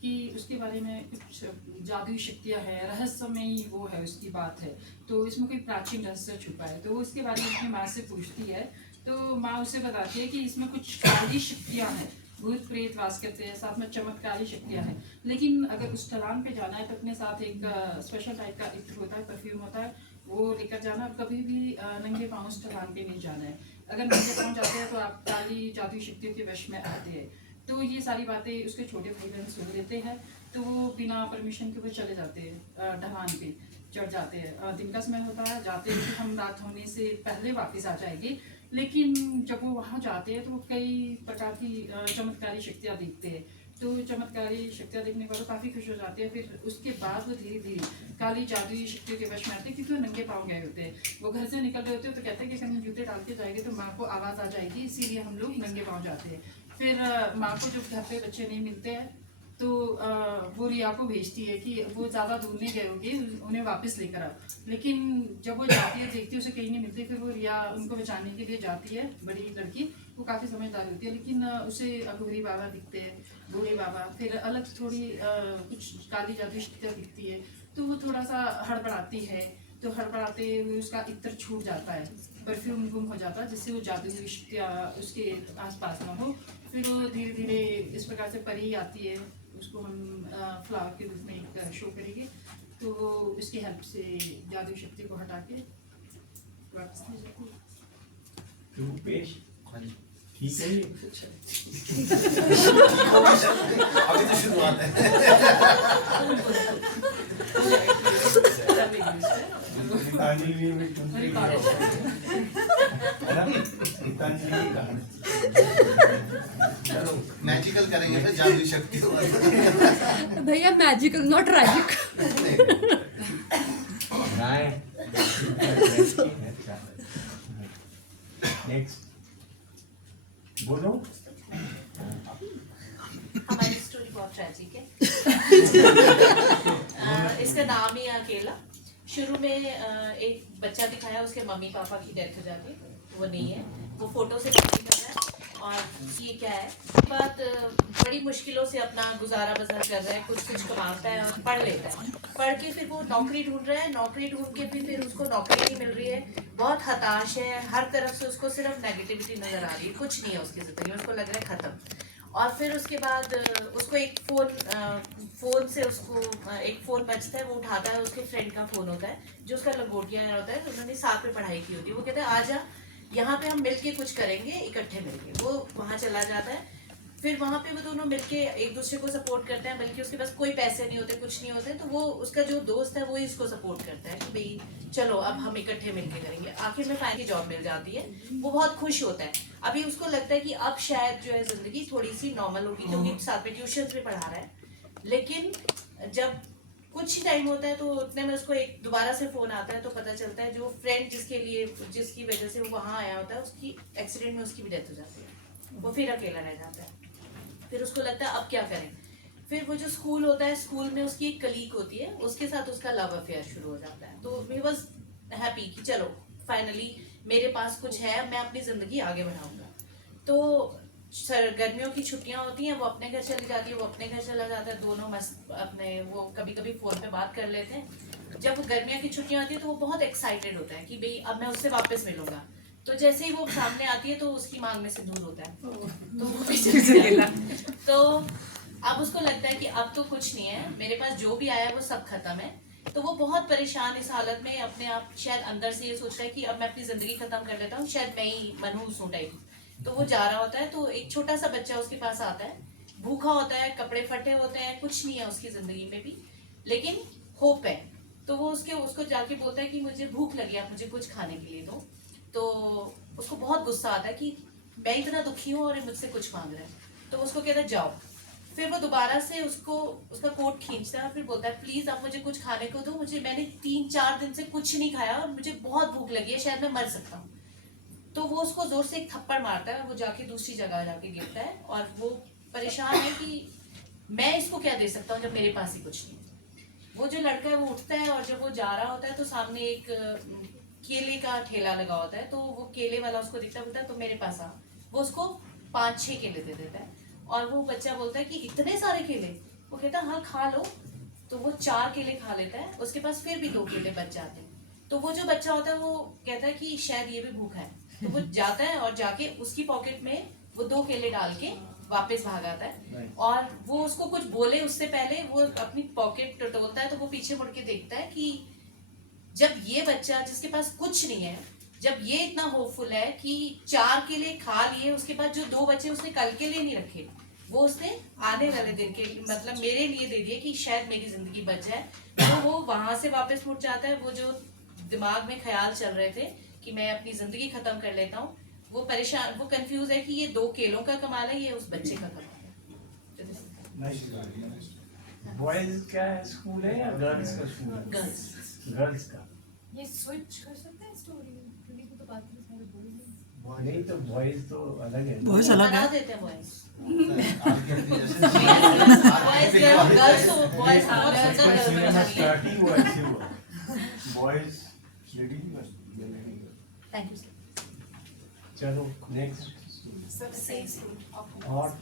कि उसके बारे में कुछ जादुई शक्तियाँ है, रहस्यमयी वो है, उसकी बात है। तो इसमें कोई प्राचीन रहस्य छुपा है। तो वो उसके बारे में अपनी माँ से पूछती है, तो माँ उसे बताती है कि इसमें कुछ काली शक्तियाँ हैं, भूत प्रेत वास करते हैं, साथ में चमत्कारी शक्तियाँ हैं। लेकिन अगर उस ढलान पे जाना है तो अपने साथ एक स्पेशल टाइप का इत्र होता है, परफ्यूम होता है, वो लेकर जाना। अब कभी भी नंगे पाँव उस ढलान पे नहीं जाना है। अगर नंगे पाँव जाते हैं तो आप काली जादुई शक्तियों के वश में आते हैं। तो ये सारी बातें उसके छोटे भाई बहन सुन लेते हैं, तो वो बिना परमिशन के वो चले जाते हैं, ढलान पे चढ़ जाते हैं। दिन का समय होता है, जाते हैं कि हम रात होने से पहले वापस आ जाएंगे। लेकिन जब वो वहाँ जाते हैं तो वो कई प्रकार की चमत्कारी शक्तियाँ देखते हैं। तो चमत्कारी शक्तियाँ देखने के बाद वो काफ़ी खुश हो जाते हैं। फिर उसके बाद वो धीरे धीरे काली जादुई शक्तियों के वश में आते हैं, क्योंकि वो नंगे पाँव गए होते हैं। वो घर से निकल रहे होते हैं तो कहते हैं कि अगर हम जूते डाल के जाएंगे तो माँ को आवाज़ आ जाएगी, इसीलिए हम लोग नंगे पाँव जाते हैं। फिर माँ को जब घर पे बच्चे नहीं मिलते हैं तो वो रिया को भेजती है कि वो ज़्यादा दूर नहीं गए होंगे, उन्हें वापस लेकर आओ। लेकिन जब वो जाती है, देखती है उसे कहीं नहीं मिलती, फिर वो रिया उनको बचाने के लिए जाती है। बड़ी लड़की वो काफ़ी समझदार होती है, लेकिन उसे अघोरी बाबा दिखते हैं, बूढ़े बाबा, फिर अलग थोड़ी कुछ काली जादुई शक्तियाँ दिखती है। तो वो थोड़ा सा हड़बड़ाती है, तो हड़बड़ाते हुए उसका इत्र छूट जाता है, परफ्यूम गुम हो जाता है, जिससे वो जादुई शक्तियाँ उसके आसपास ना हो। फिर वो धीरे धीरे इस प्रकार से परी आती है, उसको हम फ्लावर के रूप में एक शो करेंगे। तो इसकी हेल्प से जादुई शक्ति को हटा के वापस ले जाते हैं। रूपेश ठीक है ये? अभी तो शुरुआत है। गीतांजलि में कुंती है ना, गीतांजलि कहानी। चलो मैजिकल करेंगे ना, जादुई शक्ति भैया मैजिकल नॉट ट्रैजिक। नेक्स्ट बोलो। इसका नाम ही है अकेला। शुरू में एक बच्चा दिखाया, उसके मम्मी पापा की डेथ हो जाती है, वो नहीं है, वो फोटो से बात कर रहा है और ये क्या है बात बड़ी मुश्किलों से अपना गुजारा बसर कर रहा है, कुछ कमाता है और पढ़ लेता है। पढ़ के फिर वो नौकरी ढूंढ रहा है, नौकरी ढूंढ के भी फिर उसको नौकरी नहीं मिल रही है, बहुत हताश है, हर तरफ से उसको सिर्फ नेगेटिविटी नजर आ रही है, कुछ नहीं है उसकी जिंदगी में, उसको लग रहा है खत्म। और फिर उसके बाद उसको एक फ़ोन से उसको एक फ़ोन बजता है, वो उठाता है, उसके फ्रेंड का फ़ोन होता है जो उसका लंगोटिया होता है, उन्होंने साथ में पढ़ाई की होती है। वो कहता है आजा यहाँ पे हम मिलके कुछ करेंगे, इकट्ठे मिलके। वो वहाँ चला जाता है, फिर वहाँ पे वो दोनों मिलके एक दूसरे को सपोर्ट करते हैं, बल्कि उसके पास कोई पैसे नहीं होते, कुछ नहीं होते, तो वो उसका जो दोस्त है वो ही इसको सपोर्ट करता है कि भाई चलो अब हम इकट्ठे मिलके करेंगे। आखिर में फाइनली जॉब मिल जाती है, वो बहुत खुश होता है। अभी उसको लगता है कि अब शायद जो है जिंदगी थोड़ी सी नॉर्मल होगी, क्योंकि साथ में ट्यूशन भी पढ़ा रहा है। लेकिन जब कुछ ही टाइम होता है तो उतने में उसको एक दोबारा से फोन आता है, तो पता चलता है जो फ्रेंड जिसकी वजह से वो वहाँ आया होता है, उसकी एक्सीडेंट में उसकी भी डेथ हो जाती है, वो फिर अकेला रह जाता है। फिर उसको लगता है अब क्या करें। फिर वो जो स्कूल होता है, स्कूल में उसकी एक कलीग होती है, उसके साथ उसका लव अफेयर शुरू हो जाता है। तो ही वाज हैप्पी कि चलो फाइनली मेरे पास कुछ है, मैं अपनी ज़िंदगी आगे बढ़ाऊंगा। तो गर्मियों की छुट्टियां होती हैं, वो अपने घर चली जाती है, वो अपने घर चला जाता है, दोनों मस्त अपने वो कभी कभी फ़ोन पे बात कर लेते हैं। जब गर्मियों की छुट्टियां आती है तो वो बहुत एक्साइटेड होता है कि भाई अब मैं उससे वापस मिलूंगा। तो जैसे ही वो सामने आती है तो उसकी मांग में से दूर होता है, तो वो भी चल जाएगा। तो अब उसको लगता है कि अब तो कुछ नहीं है, मेरे पास जो भी आया वो सब खत्म है। तो वो बहुत परेशान इस हालत में अपने आप शायद अंदर से ये सोच रहा है कि अब मैं अपनी ज़िंदगी ख़त्म कर लेता हूँ, शायद मैं ही मनहूस हूँ टाइप। तो वो जा रहा होता है, तो एक छोटा सा बच्चा उसके पास आता है, भूखा होता है, कपड़े फटे होते हैं, कुछ नहीं है उसकी ज़िंदगी में भी, लेकिन होप है। तो वो उसको जाके बोलता है कि मुझे भूख लगी, आप मुझे कुछ खाने के लिए दो। तो उसको बहुत गुस्सा आता है कि मैं इतना दुखी हूँ और ये मुझसे कुछ मांग रहा है। तो उसको कहता है जाओ। फिर वो दोबारा से उसका कोट खींचता है, फिर बोलता है प्लीज़ आप मुझे कुछ खाने को दो, मैंने 3-4 दिन से कुछ नहीं खाया और मुझे बहुत भूख लगी है, शायद मैं मर सकता हूँ। तो वो उसको जोर से एक थप्पड़ मारता है, वो जाके दूसरी जगह जाके गिरता है और वो परेशान है कि मैं इसको क्या दे सकता हूँ जब मेरे पास ही कुछ नहीं। वो जो लड़का है वो उठता है और जब वो जा रहा होता है तो सामने एक केले का ठेला लगा होता है, तो वो केले वाला उसको दिखता है, तो मेरे पास आ। वो उसको 5-6 केले दे देता है और वो बच्चा बोलता है कि इतने सारे केले? वो कहता है हाँ खा लो। तो वो 4 केले खा लेता है, उसके पास फिर भी 2 केले बच जाते हैं। तो वो जो बच्चा होता है वो कहता है कि शायद ये भी भूखा है, तो वो जाता है और जाके उसकी पॉकेट में वो 2 केले डाल के वापस भाग आता है। और वो उसको कुछ बोले उससे पहले वो अपनी पॉकेट टटोलता है, तो वो पीछे मुड़ के देखता है कि जब ये बच्चा जिसके पास कुछ नहीं है, जब ये इतना होपफुल है कि 4 केले खा लिए, उसके बाद जो 2 बचे उसने कल के लिए नहीं रखे, वो उसने आने वाले दिन के मतलब मेरे लिए दे दिए कि शायद मेरी जिंदगी बच जाए। तो वो वहां से वापस मुड़ जाता है। वो जो दिमाग में ख्याल चल रहे थे कि मैं अपनी जिंदगी खत्म कर लेता हूँ, वो परेशान, वो कंफ्यूज है कि ये 2 केलों का कमाल है, ये उस बच्चे का कमाल है। बॉयज का स्कूल है या गर्ल्स का स्कूल है? गर्ल्स का। ये स्विच कर सकते हैं स्टोरी, क्योंकि वो तो बात में सारे बोल नहीं तो बॉयज तो अलग है। बॉयज अलग है। बना देते हैं बॉयज। स्टार्टिंग हुआ ऐसे हुआ, बॉयज लेडीज थैंक यू। चलो नेक्स्ट। और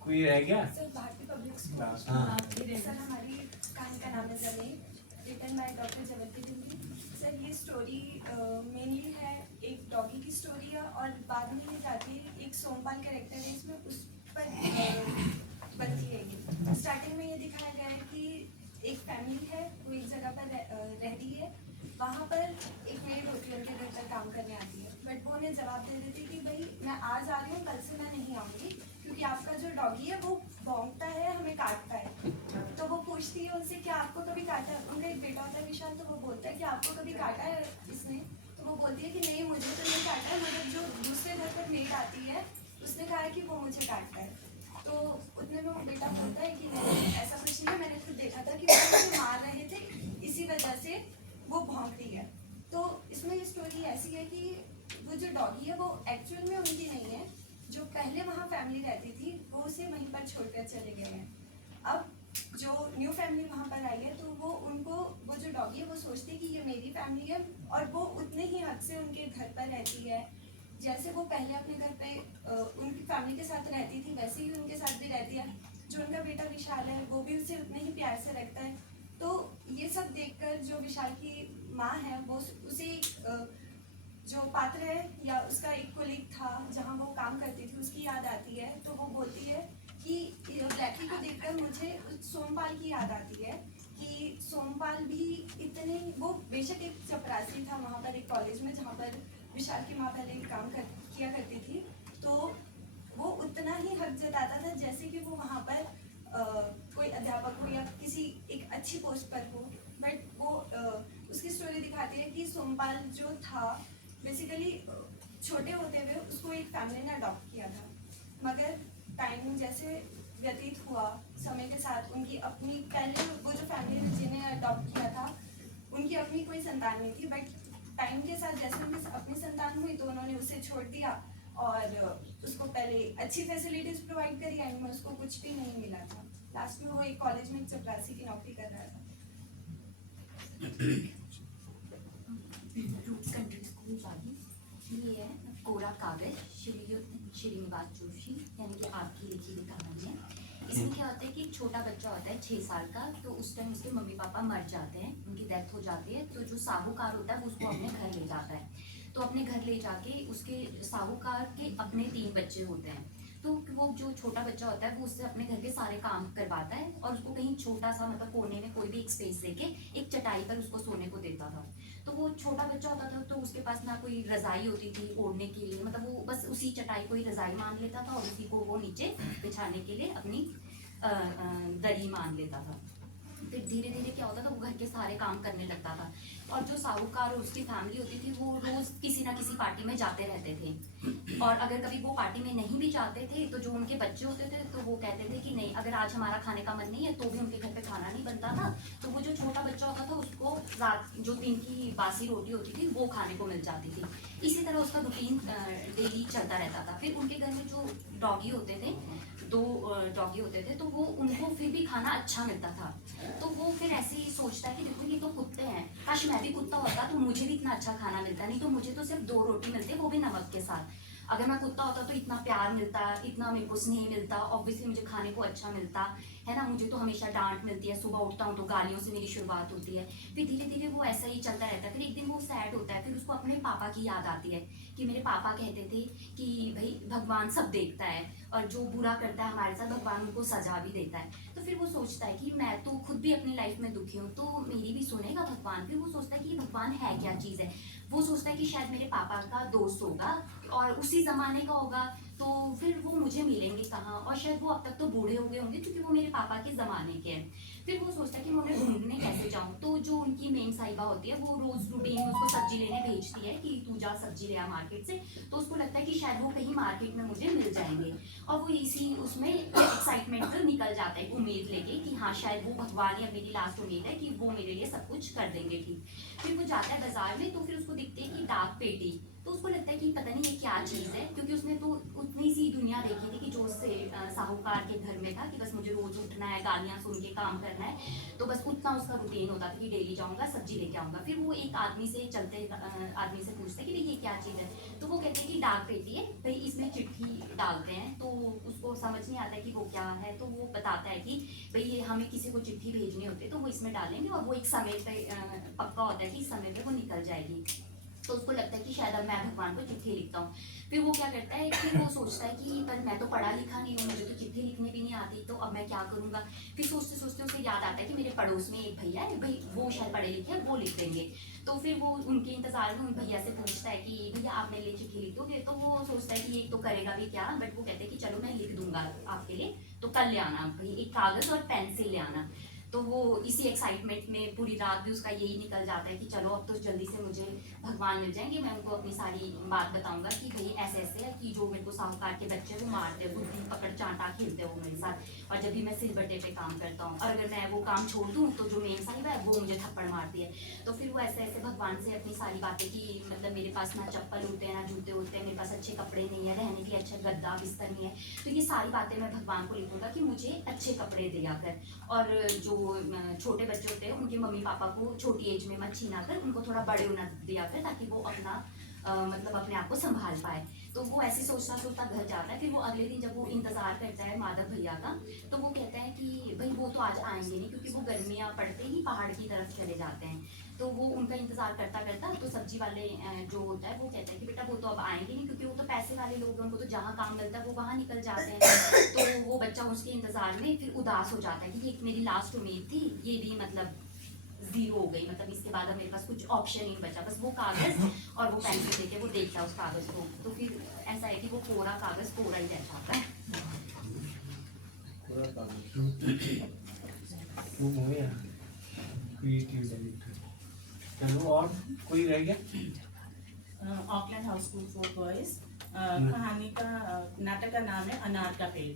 कोई रह गया? सर भारतीय पब्लिक स्कूल। हाँ। सर हमारी कहानी का नाम है Zameen, written by doctor Jawanti Delhi. Sir ये स्टोरी मेनली है एक डॉगी की स्टोरी है और बाद में ये जाती है एक सोमपाल कैरेक्टर है इसमें, उस पर बनती है। स्टार्टिंग में ये दिखाया गया है कि एक फैमिली है, वो एक जगह पर रहती है, वहाँ पर एक मेड होती है, उनके घर पर काम करने आती है, बट वो उन्हें जवाब दे देती कि भाई मैं आज आ रही हूँ, कल से मैं नहीं आऊँगी, क्योंकि आपका जो डॉगी है वो भौंकता है, हमें काटता है। तो वो पूछती है उनसे क्या आपको कभी काटा है? उनका एक बेटा होता है विशाल, तो वो बोलता है कि आपको कभी काटा है इसने? तो वो बोलती है कि नहीं मुझे तो नहीं काटा है, मगर जो दूसरे घर पर मेड आती है उसने कहा है कि वो मुझे काटता है। तो उतने में वो बेटा बोलता है कि नहीं ऐसा कुछ नहीं है, मैंने खुद देखा था कि वो मुझे मार रहे थे, इसी वजह से वो भौंकती है। तो इसमें ये स्टोरी ऐसी है कि वो जो डॉगी है वो एक्चुअल में उनकी नहीं है, जो पहले वहाँ फैमिली रहती थी वो उसे वहीं पर छोड़कर चले गए हैं। अब जो न्यू फैमिली वहाँ पर आई है तो वो जो डॉगी है वो सोचती है कि ये मेरी फैमिली है और वो उतने ही हद से उनके घर पर रहती है जैसे वो पहले अपने घर पे उनकी फैमिली के साथ रहती थी वैसे ही उनके साथ भी रहती है। जो उनका बेटा विशाल है वो भी उसे उतने ही प्यार से रखता है। तो ये सब देखकर जो विशाल की माँ है वो उसे जो पात्र है या उसका एक कोलीग था जहाँ वो काम करती थी उसकी याद आती है। तो वो बोलती है कि ब्लैकी को देखकर मुझे सोमपाल की याद आती है कि सोमपाल भी इतने वो बेशक एक चपरासी था वहाँ पर एक कॉलेज में जहाँ पर विशाल की माँ पहले काम किया करती थी। तो वो उतना ही हक जताता था जैसे कि वो वहाँ पर कोई अध्यापक हो या किसी एक अच्छी पोस्ट पर हो। बट वो उसकी स्टोरी दिखाती है कि सोमपाल जो था बेसिकली छोटे होते हुए उसको एक फैमिली ने अडॉप्ट किया था मगर टाइम जैसे व्यतीत हुआ समय के साथ उनकी अपनी पहले वो जो फैमिली ने जिन्हें अडॉप्ट किया था उनकी अपनी कोई संतान नहीं थी। बट टाइम के साथ जैसे उनकी अपनी संतान हुई तो उन्होंने उसे छोड़ दिया और उसको पहले अच्छी फैसिलिटीज प्रोवाइड करी एंड में उसको कुछ भी नहीं मिला था। लास्ट में वो एक कॉलेज में चपरासी की नौकरी कर रहा था। रूट्स कंट्री स्कूल जागी ये है कोरा कागज श्रीनिवास जोशी यानी कि आपकी लिखी हुई कहानी है। इसमें क्या होता है कि एक छोटा बच्चा होता है 6 साल का तो उस टाइम उसके मम्मी पापा मर जाते हैं उनकी डेथ हो जाती है। तो जो साहूकार होता है वो उसको अपने घर ले जाता है। तो अपने घर ले जाके उसके साहूकार के अपने 3 बच्चे होते हैं। तो वो जो छोटा बच्चा होता है वो उससे अपने घर के सारे काम करवाता है और उसको कहीं छोटा सा मतलब कोने में कोई भी एक स्पेस देके एक चटाई पर उसको सोने को देता था। तो वो छोटा बच्चा होता था तो उसके पास ना कोई रज़ाई होती थी ओढ़ने के लिए मतलब वो बस उसी चटाई को ही रज़ाई मान लेता था और उसी को वो नीचे बिछाने के लिए अपनी दरी मान लेता था। फिर धीरे धीरे क्या होता था वो घर के सारे काम करने लगता था और जो साहूकार और उसकी फैमिली होती थी वो रोज़ किसी ना किसी पार्टी में जाते रहते थे। और अगर कभी वो पार्टी में नहीं भी जाते थे तो जो उनके बच्चे होते थे तो वो कहते थे कि नहीं अगर आज हमारा खाने का मन नहीं है तो भी उनके घर पे खाना नहीं बनता था। तो वो जो छोटा बच्चा होता था उसको रात जो दिन की बासी रोटी होती थी वो खाने को मिल जाती थी। इसी तरह उसका रूटीन डेली चलता रहता था। फिर उनके घर में जो डॉगी होते थे 2 डॉगी होते थे तो वो उनको फिर भी खाना अच्छा मिलता था। तो वो फिर ऐसे ही सोचता है कि देखो ये तो कुत्ते हैं काश मैं भी कुत्ता होता तो मुझे भी इतना अच्छा खाना मिलता। नहीं तो मुझे तो सिर्फ 2 रोटी मिलती वो भी नमक के साथ। अगर मैं कुत्ता होता तो इतना प्यार मिलता इतना मेरे को स्नेह मिलता ऑब्वियसली मुझे खाने को अच्छा मिलता है ना। मुझे तो हमेशा डांट मिलती है सुबह उठता हूँ तो गालियों से मेरी शुरुआत होती है। फिर धीरे धीरे वो ऐसा ही चलता रहता है। फिर एक दिन वो सैड होता है फिर उसको अपने पापा की याद आती है कि मेरे पापा कहते थे कि भाई भगवान सब देखता है और जो बुरा करता है हमारे साथ भगवान उनको सजा भी देता है। तो फिर वो सोचता है कि मैं तो खुद भी अपनी लाइफ में दुखी हूँ तो मेरी भी सुनेगा भगवान। फिर वो सोचता है कि भगवान है क्या चीज़ है। वो सोचता है कि शायद मेरे पापा का दोस्त होगा और उसी ज़माने का होगा तो फिर वो मुझे मिलेंगे कहाँ और शायद वो अब तक तो बूढ़े हो गए होंगे क्योंकि वो मेरे पापा के ज़माने के हैं। फिर वो सोचता है कि मैं उन्हें ढूंढने कैसे जाऊँ। तो जो उनकी मेन साहिबा होती है वो रोज़ रूटीन में उसको सब्जी लेने भेजती है कि तू जा सब्जी ले आ मार्केट से। तो उसको लगता है कि शायद वो कहीं मार्केट में मुझे मिल जाएंगे और वो इसी उसमें एक्साइटमेंट में निकल जाता है उम्मीद लेके कि हाँ शायद वो भगवान ही अब मेरी लास्ट उम्मीद है कि वो मेरे लिए सब कुछ कर देंगे ठीक। फिर वो जाता है बाजार में तो फिर उसको दिखते है कि डाक पेटी। तो उसको लगता है कि पता नहीं ये क्या चीज़ है क्योंकि उसने तो उतनी सी दुनिया देखी थी कि जो उससे साहूकार के घर में था कि बस मुझे रोज़ उठना है गालियाँ सुन के काम करना है। तो बस उतना उसका रूटीन होता था कि डेली जाऊँगा सब्जी लेके आऊँगा। फिर वो एक आदमी से चलते आदमी से पूछते कि भाई ये क्या चीज़ है। तो वो कहते हैं कि डाक पेटी है भाई इसमें चिट्ठी डालते हैं। तो उसको समझ नहीं आता है कि वो क्या है। तो वो बताता है कि भाई ये हमें किसी को चिट्ठी भेजनी होती है तो वो इसमें डालेंगे और वो एक समय पे पक्का होता है कि इस समय पे वो निकल जाएगी। तो उसको लगता है कि शायद अब मैं भगवान को चिट्ठी लिखता हूँ। फिर वो क्या करता है कि वो सोचता है कि पर मैं तो पढ़ा लिखा नहीं हूँ मुझे तो चिट्ठी लिखने भी नहीं आती तो अब मैं क्या करूँगा। फिर सोचते सोचते उसे याद आता है कि मेरे पड़ोस में एक भैया है भाई वो शायद पढ़े लिखे हैं वो लिख देंगे। तो फिर वो उनके इंतजार में उन भैया से पूछता है कि भैया आप मेरे लिए चिट्ठी लिख दोगे। तो वो सोचता है कि एक तो करेगा भी क्या बट वो कहते हैं कि चलो मैं लिख दूंगा आपके लिए तो कल ले आना भाई एक कागज़ और पेंसिल ले आना। तो वो इसी एक्साइटमेंट में पूरी रात भी उसका यही निकल जाता है कि चलो अब तो जल्दी से मुझे भगवान मिल जाएंगे, मैं उनको अपनी सारी बात बताऊंगा कि भाई ऐसे ऐसे है कि जो मेरे को साहूकार के बच्चे वो मारते हो, बुद्धि पकड़ चांटा खेलते हो मेरे साथ, और जब भी मैं सिलबट्टे पे काम करता हूँ और अगर मैं वो काम छोड़ दूँ तो जो मेन साहिब है वो मुझे थप्पड़ मारती है। तो फिर वो ऐसे ऐसे भगवान से अपनी सारी बातें कि मतलब मेरे पास ना चप्पल होते हैं ना जूते होते हैं, मेरे पास अच्छे कपड़े नहीं है, रहने के लिए अच्छा गद्दा बिस्तर नहीं है, तो ये सारी बातें मैं भगवान को लिखूंगा कि मुझे अच्छे कपड़े दिया कर, और जो छोटे बच्चे होते हैं उनके मम्मी पापा को छोटी एज में मत छीना कर, उनको थोड़ा बड़े होना दिया कर ताकि वो अपना मतलब अपने आप को संभाल पाए। तो वो ऐसे सोचता सोचता घर जाता है। फिर वो अगले दिन जब वो इंतज़ार करता है माधव भैया का, तो वो कहता है कि भाई वो तो आज आएंगे नहीं, क्योंकि वो गर्मियाँ पड़ते ही पहाड़ की तरफ चले जाते हैं। तो वो उनका इंतज़ार करता करता तो सब्जी वाले जो होता है वो कहता है कि बेटा वो तो अब आएंगे नहीं, क्योंकि वो तो पैसे वाले लोग हैं, उनको तो जहाँ काम मिलता है वो वहाँ निकल जाते हैं। तो वो बच्चा उसके इंतज़ार में फिर उदास हो जाता है कि ये मेरी लास्ट उम्मीद थी, ये भी मतलब जीरो हो गई, मतलब इसके बाद अब मेरे पास कुछ ऑप्शन नहीं बचा, बस वो कागज और वो पेंसिल लेके वो देखता है उस कागज को। तो फिर ऐसा है कि वो कोरा कागज कोरा ही रह जाता है। चलो और कोई रह गया? Auckland house school for boys. कहानी का नाटक का नाम है अनार का पेड़,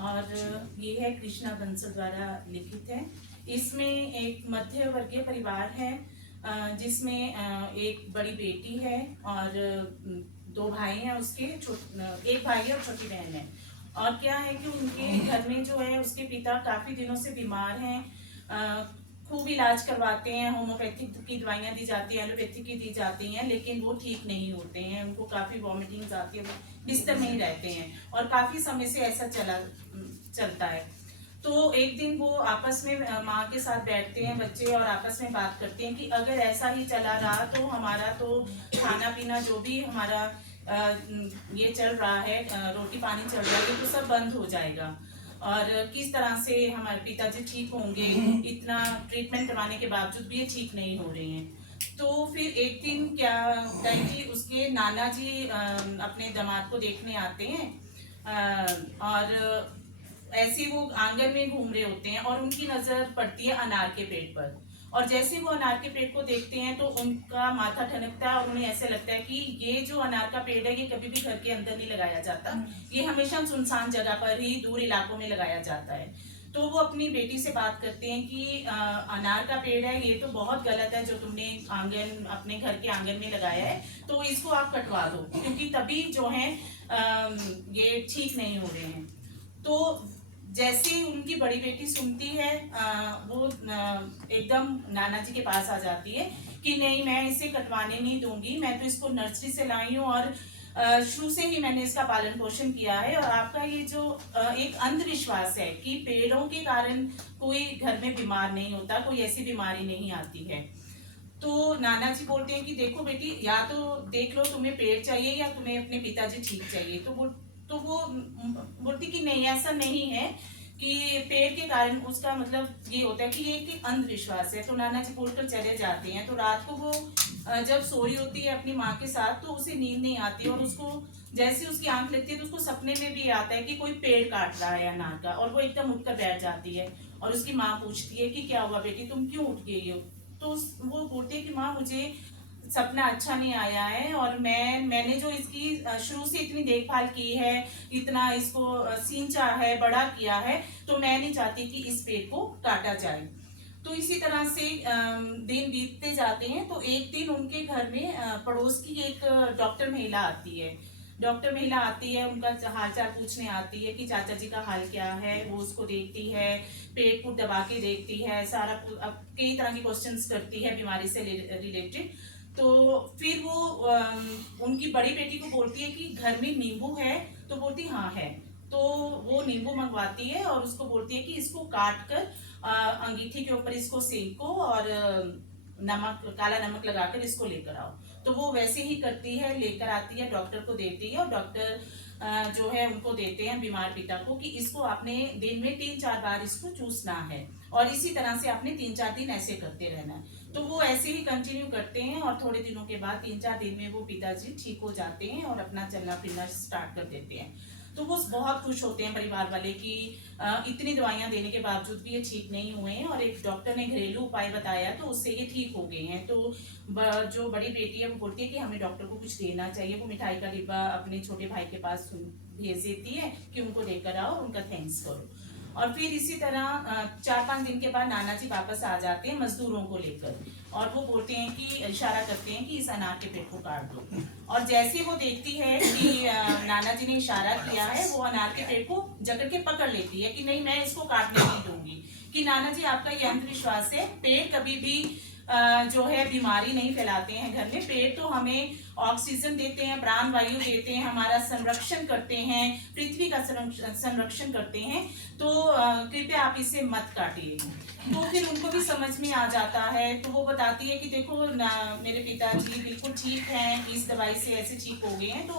और ये है कृष्णा बंसल द्वारा लिखित है। इसमें एक मध्य वर्गीय परिवार है जिसमें एक बड़ी बेटी है और दो भाई हैं उसके, एक भाई है और छोटी बहन है। और क्या है कि उनके घर में जो है उसके पिता काफ़ी दिनों से बीमार हैं, खूब इलाज करवाते हैं, होम्योपैथिक की दवाइयाँ दी जाती हैं, एलोपैथिक की दी जाती हैं, लेकिन वो ठीक नहीं होते हैं, उनको काफ़ी वॉमिटिंग्स आती है, बिस्तर में ही रहते हैं और काफ़ी समय से ऐसा चलता है। तो एक दिन वो आपस में माँ के साथ बैठते हैं बच्चे और आपस में बात करते हैं कि अगर ऐसा ही चला रहा तो हमारा तो खाना पीना जो भी हमारा ये चल रहा है, रोटी पानी चल रहा है, तो सब बंद हो जाएगा और किस तरह से हमारे पिताजी ठीक होंगे, इतना ट्रीटमेंट करवाने के बावजूद भी ये ठीक नहीं हो रहे हैं। तो फिर एक दिन क्या होता है कि उसके नाना जी अपने दामाद को देखने आते हैं और ऐसे वो आंगन में घूम रहे होते हैं और उनकी नजर पड़ती है अनार के पेड़ पर, और जैसे वो अनार के पेड़ को देखते हैं तो उनका माथा ठनकता है और उन्हें ऐसे लगता है कि ये जो अनार का पेड़ है ये कभी भी घर के अंदर नहीं लगाया जाता, ये हमेशा सुनसान जगह पर ही दूर इलाकों में लगाया जाता है। तो वो अपनी बेटी से बात करते हैं कि अनार का पेड़ है, ये तो बहुत गलत है जो तुमने आंगन अपने घर के आंगन में लगाया है, तो इसको आप कटवा दो, क्योंकि तभी जो है ये ठीक नहीं हो रहे हैं। तो जैसे उनकी बड़ी बेटी सुनती है वो एकदम नाना जी के पास आ जाती है कि नहीं, मैं इसे कटवाने नहीं दूंगी, मैं तो इसको नर्सरी से लाई हूँ और शुरू से ही मैंने इसका पालन पोषण किया है, और आपका ये जो एक अंधविश्वास है कि पेड़ों के कारण कोई घर में बीमार नहीं होता, कोई ऐसी बीमारी नहीं आती है। तो नाना जी बोलते हैं कि देखो बेटी, या तो देख लो तुम्हें पेड़ चाहिए या तुम्हें अपने पिताजी ठीक चाहिए। तो वो बोलती कि नहीं, ऐसा नहीं है कि पेड़ के कारण उसका मतलब ये होता है कि ये एक अंधविश्वास है। तो नाना जी बोलकर चले जाते हैं। तो रात को वो जब सोई होती है अपनी माँ के साथ तो उसे नींद नहीं आती, और उसको जैसे उसकी आंख लगती है तो उसको सपने में भी आता है कि कोई पेड़ काट रहा है अनार का, और वो एकदम उठकर बैठ जाती है। और उसकी माँ पूछती है कि क्या हुआ बेटी, तुम क्यों उठ गई हो? तो वो बोलती है कि माँ, मुझे सपना अच्छा नहीं आया है और मैंने जो इसकी शुरू से इतनी देखभाल की है, इतना इसको सींचा है, बड़ा किया है, तो मैं नहीं चाहती कि इस पेड़ को काटा जाए। तो इसी तरह से दिन बीतते जाते हैं। तो एक दिन उनके घर में पड़ोस की एक डॉक्टर महिला आती है। डॉक्टर महिला आती है, उनका हाल चाल पूछने आती है कि चाचा जी का हाल क्या है। वो उसको देखती है, पेट को दबा के देखती है, सारा कई तरह के क्वेश्चंस करती है बीमारी से रिलेटेड। तो फिर वो उनकी बड़ी बेटी को बोलती है कि घर में नींबू है? तो बोलती हाँ है। तो वो नींबू मंगवाती है और उसको बोलती है कि इसको काट कर अंगीठी के ऊपर इसको सेको और नमक, काला नमक लगाकर इसको लेकर आओ। तो वो वैसे ही करती है, लेकर आती है, डॉक्टर को देती है, और डॉक्टर जो है उनको देते हैं बीमार पिता को कि इसको आपने दिन में 3-4 बार इसको चूसना है, और इसी तरह से आपने 3-4 दिन ऐसे करते रहना है। तो वो ऐसे ही कंटिन्यू करते हैं, और थोड़े दिनों के बाद 3-4 दिन में वो पिताजी ठीक हो जाते हैं और अपना चलना फिरना स्टार्ट कर देते हैं। तो वो बहुत खुश होते हैं परिवार वाले कि इतनी दवाइयाँ देने के बावजूद भी ये ठीक नहीं हुए हैं, और एक डॉक्टर ने घरेलू उपाय बताया तो उससे ये ठीक हो गए हैं। तो जो बड़ी बेटी है वो बोलती है कि हमें डॉक्टर को कुछ देना चाहिए। वो मिठाई का डिब्बा अपने छोटे भाई के पास भेज देती है कि उनको लेकर आओ, उनका थैंक्स करो। और फिर इसी तरह 4-5 दिन के बाद नाना जी वापस आ जाते हैं मजदूरों को लेकर, और वो बोलते हैं कि इशारा करते हैं कि इस अनार के पेड़ को काट दो। और जैसे वो देखती है कि नाना जी ने इशारा किया है, वो अनार के पेड़ को जकड़ के पकड़ लेती है कि नहीं, मैं इसको काटने नहीं दूंगी। कि नाना जी आपका ये अंधविश्वास है, पेड़ कभी भी जो है बीमारी नहीं फैलाते हैं घर में। पेड़ तो हमें ऑक्सीजन देते हैं, प्राण वायु देते हैं, हमारा संरक्षण करते हैं, पृथ्वी का संरक्षण करते हैं। तो कृपया आप इसे मत काटिए। तो फिर उनको भी समझ में आ जाता है। तो वो बताती है कि देखो मेरे पिताजी बिल्कुल ठीक हैं, इस दवाई से ऐसे ठीक हो गए हैं, तो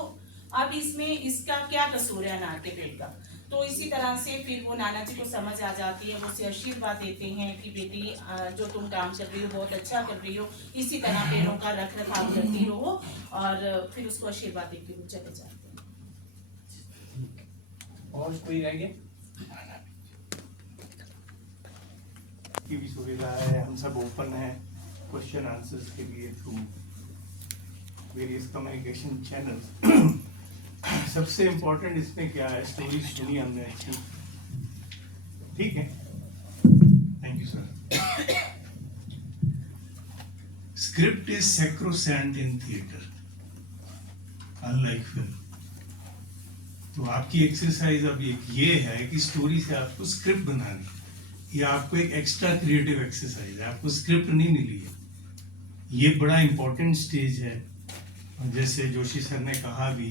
अब इसमें इसका क्या कसूर है अनार के पेड़ का। तो इसी तरह से फिर वो नाना जी को समझ आ जाती है, वो उसे आशीर्वाद देते हैं कि बेटी जो तुम काम कर रही हो बहुत अच्छा कर रही हो, इसी तरह पेड़ों का रख रखाव करती रहो। और फिर उसको आशीर्वाद देकर वो चले जाते हैं। और कोई रह गया? की भी सुविधा है, हम सब ओपन है क्वेश्चन आंसर्स के लिए थ्रू वेरियस कम्युनिकेशन चैनल्स। सबसे इम्पोर्टेंट इसमें क्या है, स्टोरी सुनी हमने अच्छी, ठीक है, thank you sir. Script is sacrosanct in theatre, unlike film. तो आपकी एक्सरसाइज अब ये है कि स्टोरी से आपको स्क्रिप्ट बनानी, ये आपको एक एक्स्ट्रा क्रिएटिव एक्सरसाइज है, आपको स्क्रिप्ट नहीं मिली है। ये बड़ा इंपॉर्टेंट स्टेज है। और जैसे जोशी सर ने कहा भी,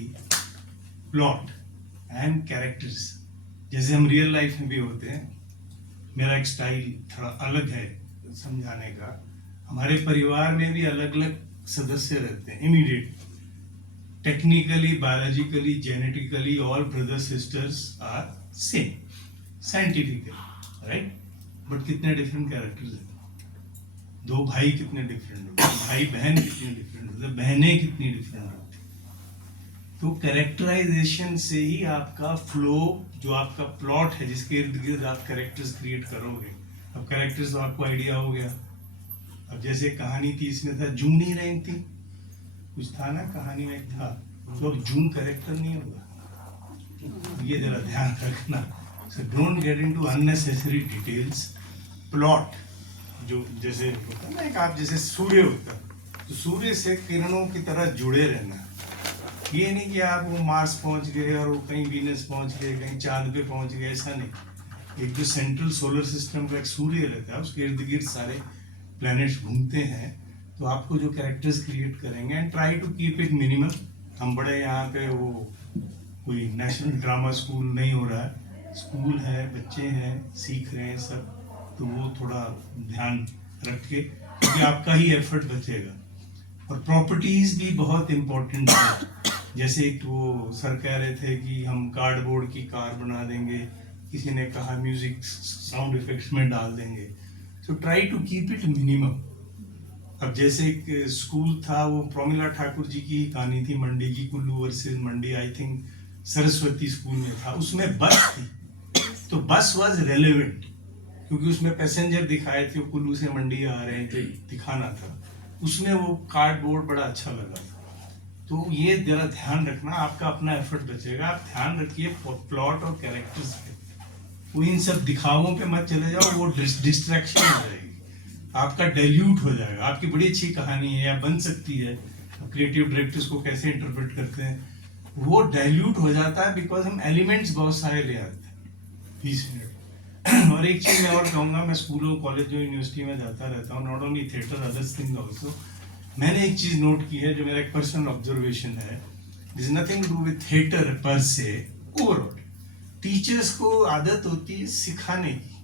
प्लॉट एंड कैरेक्टर्स, जैसे हम रियल लाइफ में भी होते हैं। मेरा एक स्टाइल थोड़ा अलग है समझाने का। हमारे परिवार में भी अलग अलग सदस्य रहते हैं immediate, technically, biologically, genetically all brother sisters are same, scientifically, right. But कितने डिफरेंट कैरेक्टर्स हैं। 2 भाई कितने डिफरेंट होते हैं, भाई बहन कितने डिफरेंट होते हैं, बहनें कितनी डिफरेंट होती हैं। तो कैरेक्टराइजेशन से ही आपका फ्लो, जो आपका प्लॉट है जिसके इर्द गिर्द आप कैरेक्टर्स क्रिएट करोगे। अब कैरेक्टर्स तो आपको आइडिया हो गया। अब जैसे कहानी थी, इसमें था जूम नहीं रही थी, कुछ था ना कहानी में था, तो अब जूम कैरेक्टर नहीं होगा। ये जरा ध्यान रखना। So don't get into unnecessary details. Plot जो जैसे होता है ना, एक आप जैसे सूर्य होता है, तो सूर्य से किरणों की तरह जुड़े रहना। ये नहीं कि आप वो मार्स पहुंच गए और वो कहीं वीनस पहुंच गए, कहीं चांद पे पहुंच गए, ऐसा नहीं। एक जो सेंट्रल सोलर सिस्टम का एक सूर्य रहता है, उसके इर्द गिर्द सारे प्लैनेट्स घूमते हैं। तो आपको जो कैरेक्टर्स क्रिएट करेंगे, and try to keep it minimum. हम बड़े यहाँ पे वो कोई नेशनल ड्रामा स्कूल नहीं हो रहा है, स्कूल है, बच्चे हैं, सीख रहे हैं सब, तो वो थोड़ा ध्यान रख के, क्योंकि आपका ही एफर्ट बचेगा। और प्रॉपर्टीज भी बहुत इम्पोर्टेंट है। जैसे एक वो सर कह रहे थे कि हम कार्डबोर्ड की कार बना देंगे, किसी ने कहा म्यूजिक साउंड इफेक्ट्स में डाल देंगे। So try to keep it minimum. अब जैसे एक स्कूल था, वो प्रोमिला ठाकुर जी की कहानी थी, मंडी की, Kullu versus Mandi, I think Saraswati school में था। उसमें बस थी, तो बस वाज रेलेवेंट क्योंकि उसमें पैसेंजर दिखाए थे, वो कुल्लू से मंडी आ रहे थे, दिखाना था। उसमें वो कार्डबोर्ड बड़ा अच्छा लगा था। तो ये जरा ध्यान रखना, आपका अपना एफर्ट बचेगा। आप ध्यान रखिए प्लॉट और कैरेक्टर्स पे, वो इन सब दिखावों पे मत चले जाओ, वो डिस्ट्रैक्शन हो जाएगी, आपका डाइल्यूट हो जाएगा। आपकी बड़ी अच्छी कहानी है या बन सकती है, क्रिएटिव डायरेक्टर्स को कैसे इंटरप्रेट करते हैं, वो डाइल्यूट हो जाता है बिकॉज हम एलिमेंट्स बहुत सारे ले आते हैं 20 मिनट। और एक चीज मैं और कहूँगा, मैं स्कूलों, कॉलेज, यूनिवर्सिटी में जाता रहता हूँ, not only theatre, others things also. मैंने एक चीज नोट की है जो मेरा एक पर्सनल ऑब्जर्वेशन है, this nothing to do with theatre per se, overall teachers को आदत होती है सिखाने की,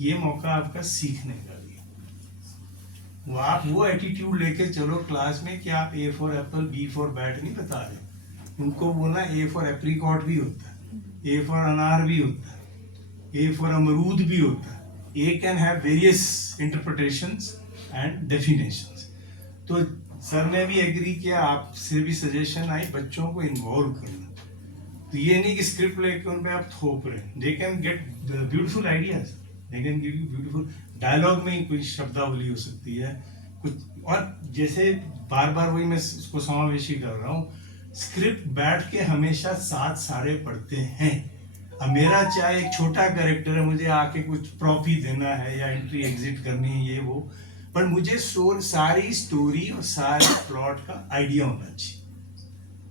ये मौका आपका सीखने का भी। वो आप वो एटीट्यूड लेके चलो क्लास में कि आप A for apple, B for bat नहीं बता रहे। उनको बोलना ए फॉर एप्रिकॉट भी होता है, ए फॉर अनार भी होता है, ए फॉर अमरूद भी होता है। A can have various interpretations and definitions. तो सर ने भी एग्री किया, आपसे भी सजेशन आई, बच्चों को इन्वॉल्व करना। तो ये नहीं कि स्क्रिप्ट लेके उन पे आप थोप रहे हैं, they can get beautiful ideas, they can give you beautiful dialogue में ही कोई शब्दावली हो सकती है कुछ। और जैसे बार बार वही मैं उसको समावेशी कर रहा हूँ, स्क्रिप्ट बैठ के हमेशा 7 सारे पढ़ते हैं। अब मेरा चाहे एक छोटा कैरेक्टर है, मुझे आके कुछ प्रॉप ही देना है या एंट्री एग्जिट करनी है ये वो, पर मुझे सारी स्टोरी और सारे प्लॉट का आइडिया होना चाहिए।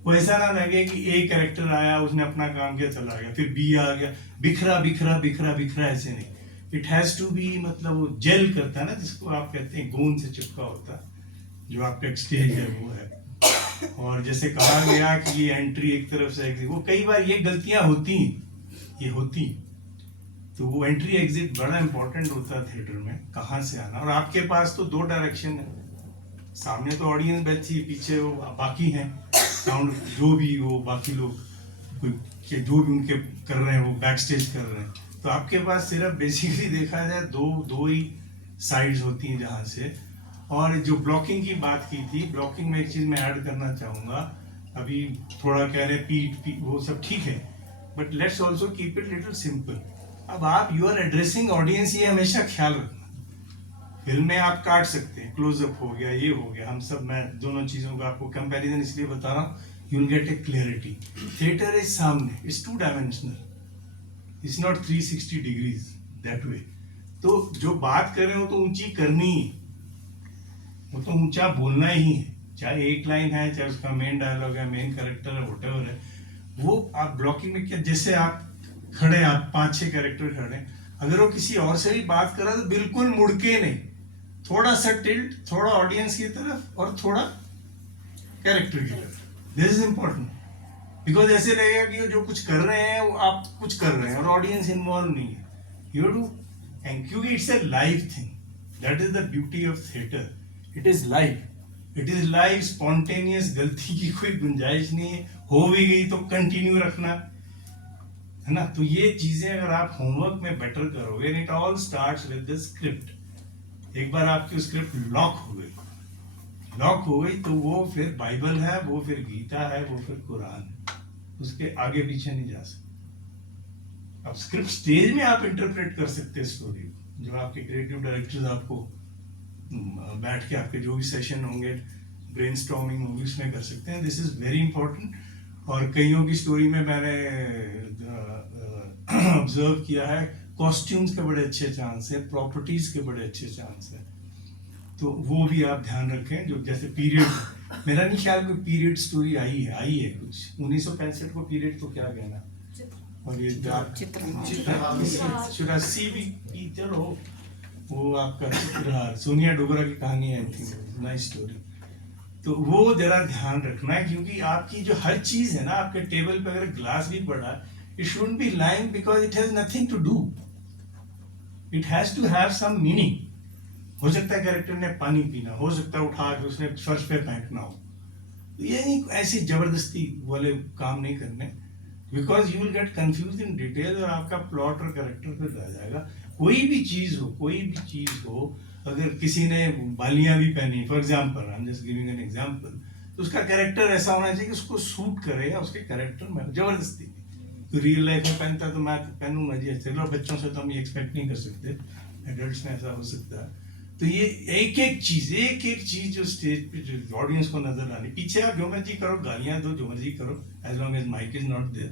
वो ऐसा ना लगे कि एक कैरेक्टर आया, उसने अपना काम किया, चला गया, फिर बी आ गया, बिखरा बिखरा बिखरा बिखरा, ऐसे नहीं। इट हैज टू बी, मतलब वो जेल करता है ना, जिसको आप कहते हैं गोंद से चिपका होता, जो आपका एक स्टेज है वो है। और जैसे कहा गया कि ये एंट्री एक तरफ से एग्जिट, वो कई बार ये गलतियां होती, ये होती, तो वो एंट्री एग्जिट बड़ा इंपॉर्टेंट होता है थिएटर में, कहाँ से आना। और आपके पास तो 2 डायरेक्शन है, सामने तो ऑडियंस बैठी है, पीछे वो बाकी हैं साउंड, जो भी वो बाकी लोग कोई जो भी उनके कर रहे हैं, वो बैक स्टेज कर रहे हैं। तो आपके पास सिर्फ बेसिकली देखा जाए दो ही साइड्स होती हैं जहाँ से। और जो ब्लॉकिंग की बात की थी, ब्लॉकिंग में एक चीज़ मैं ऐड करना चाहूँगा, अभी थोड़ा कह रहे पीट वो सब ठीक है, but let's also keep it little simple. अब आप यू आर एड्रेसिंग ऑडियंस, ये हमेशा ख्याल रखना। फिल्में आप काट सकते हैं, क्लोजअप हो गया, ये हो गया, हम सब, मैं दोनों चीज़ों का आपको कंपैरिजन इसलिए बता रहा हूँ, you will get a clarity. Theatre is सामने, it's 2 dimensional, it's not 360 degrees that way. तो जो बात कर रहे हो तो ऊंची करनी है, वो तो ऊंचा बोलना ही है, चाहे एक लाइन है, चाहे उसका मेन डायलॉग है, मेन कैरेक्टर है, व्हाटएवर है, वो आप ब्लॉकिंग में क्या, जैसे आप खड़े, आप 5-6 कैरेक्टर खड़े, अगर वो किसी और से भी बात कर रहा है तो बिल्कुल मुड़ के नहीं, थोड़ा सा टिल्ट, थोड़ा ऑडियंस की तरफ और थोड़ा कैरेक्टर की तरफ, दिस इज इंपॉर्टेंट। बिकॉज ऐसे लगेगा कि जो कुछ कर रहे हैं वो आप कुछ कर रहे हैं और ऑडियंस इन्वॉल्व नहीं है, यू डू, एंड क्योंकि it's a live thing, that is the beauty of theatre, it is live, it is live, spontaneous, गलती की कोई गुंजाइश नहीं है, हो भी गई तो कंटिन्यू रखना है ना। तो ये चीजें अगर आप होमवर्क में बेटर करोगे, it all starts with the script. एक बार आपकी स्क्रिप्ट लॉक हो गई तो वो फिर बाइबल है, वो फिर गीता है, वो फिर कुरान है, उसके आगे पीछे नहीं जा सकते। अब स्क्रिप्ट स्टेज में आप इंटरप्रेट कर सकते हैं स्टोरी को, जो आपके क्रिएटिव डायरेक्टर्स आपको बैठ के आपके जो भी सेशन होंगे, ब्रेनस्टॉर्मिंग होगी, उसमें कर सकते हैं, दिस इज वेरी इंपॉर्टेंट। और कईयों की स्टोरी में मैंने ऑब्जर्व किया है, कॉस्ट्यूम्स के बड़े अच्छे चांस है, प्रॉपर्टीज के बड़े अच्छे चांस है, तो वो भी आप ध्यान रखें। जो जैसे पीरियड, मेरा नहीं ख्याल कोई पीरियड स्टोरी आई है कुछ 1965 को पीरियड तो क्या कहना, और ये चौरासी भी चलो, वो आपका चित्रहार, सोनिया डोगरा की कहानी आई थी, नाइस स्टोरी। तो वो जरा ध्यान रखना है, क्योंकि आपकी जो हर चीज है ना, आपके टेबल पे अगर ग्लास भी पड़ा, it shouldn't be lying because it has nothing to do, it has to have some meaning. हो सकता है कैरेक्टर ने पानी पीना, हो सकता है उठा के उसने फर्श पे फेंकना हो, तो ये नहीं ऐसी जबरदस्ती वाले काम नहीं करने, because you will get confuse in detail और आपका प्लॉट और कैरेक्टर पे रह जाएगा। कोई भी चीज हो, अगर किसी ने बालियां भी पहनी, for example, I am just giving an example, तो उसका कैरेक्टर ऐसा होना चाहिए कि उसको सूट करे, या उसके कैरेक्टर में जबरदस्ती, तो रियल लाइफ में पहनता तो मैं पहनूंगा जी, चलो बच्चों से तो हम ये एक्सपेक्ट नहीं कर सकते, एडल्ट्स में ऐसा हो सकता है। तो ये एक एक चीज जो स्टेज पे जो ऑडियंस को नजर आनी, पीछे आप जो मर्जी करो, गालियां दो, जो मर्जी करो, as long as mic is not there,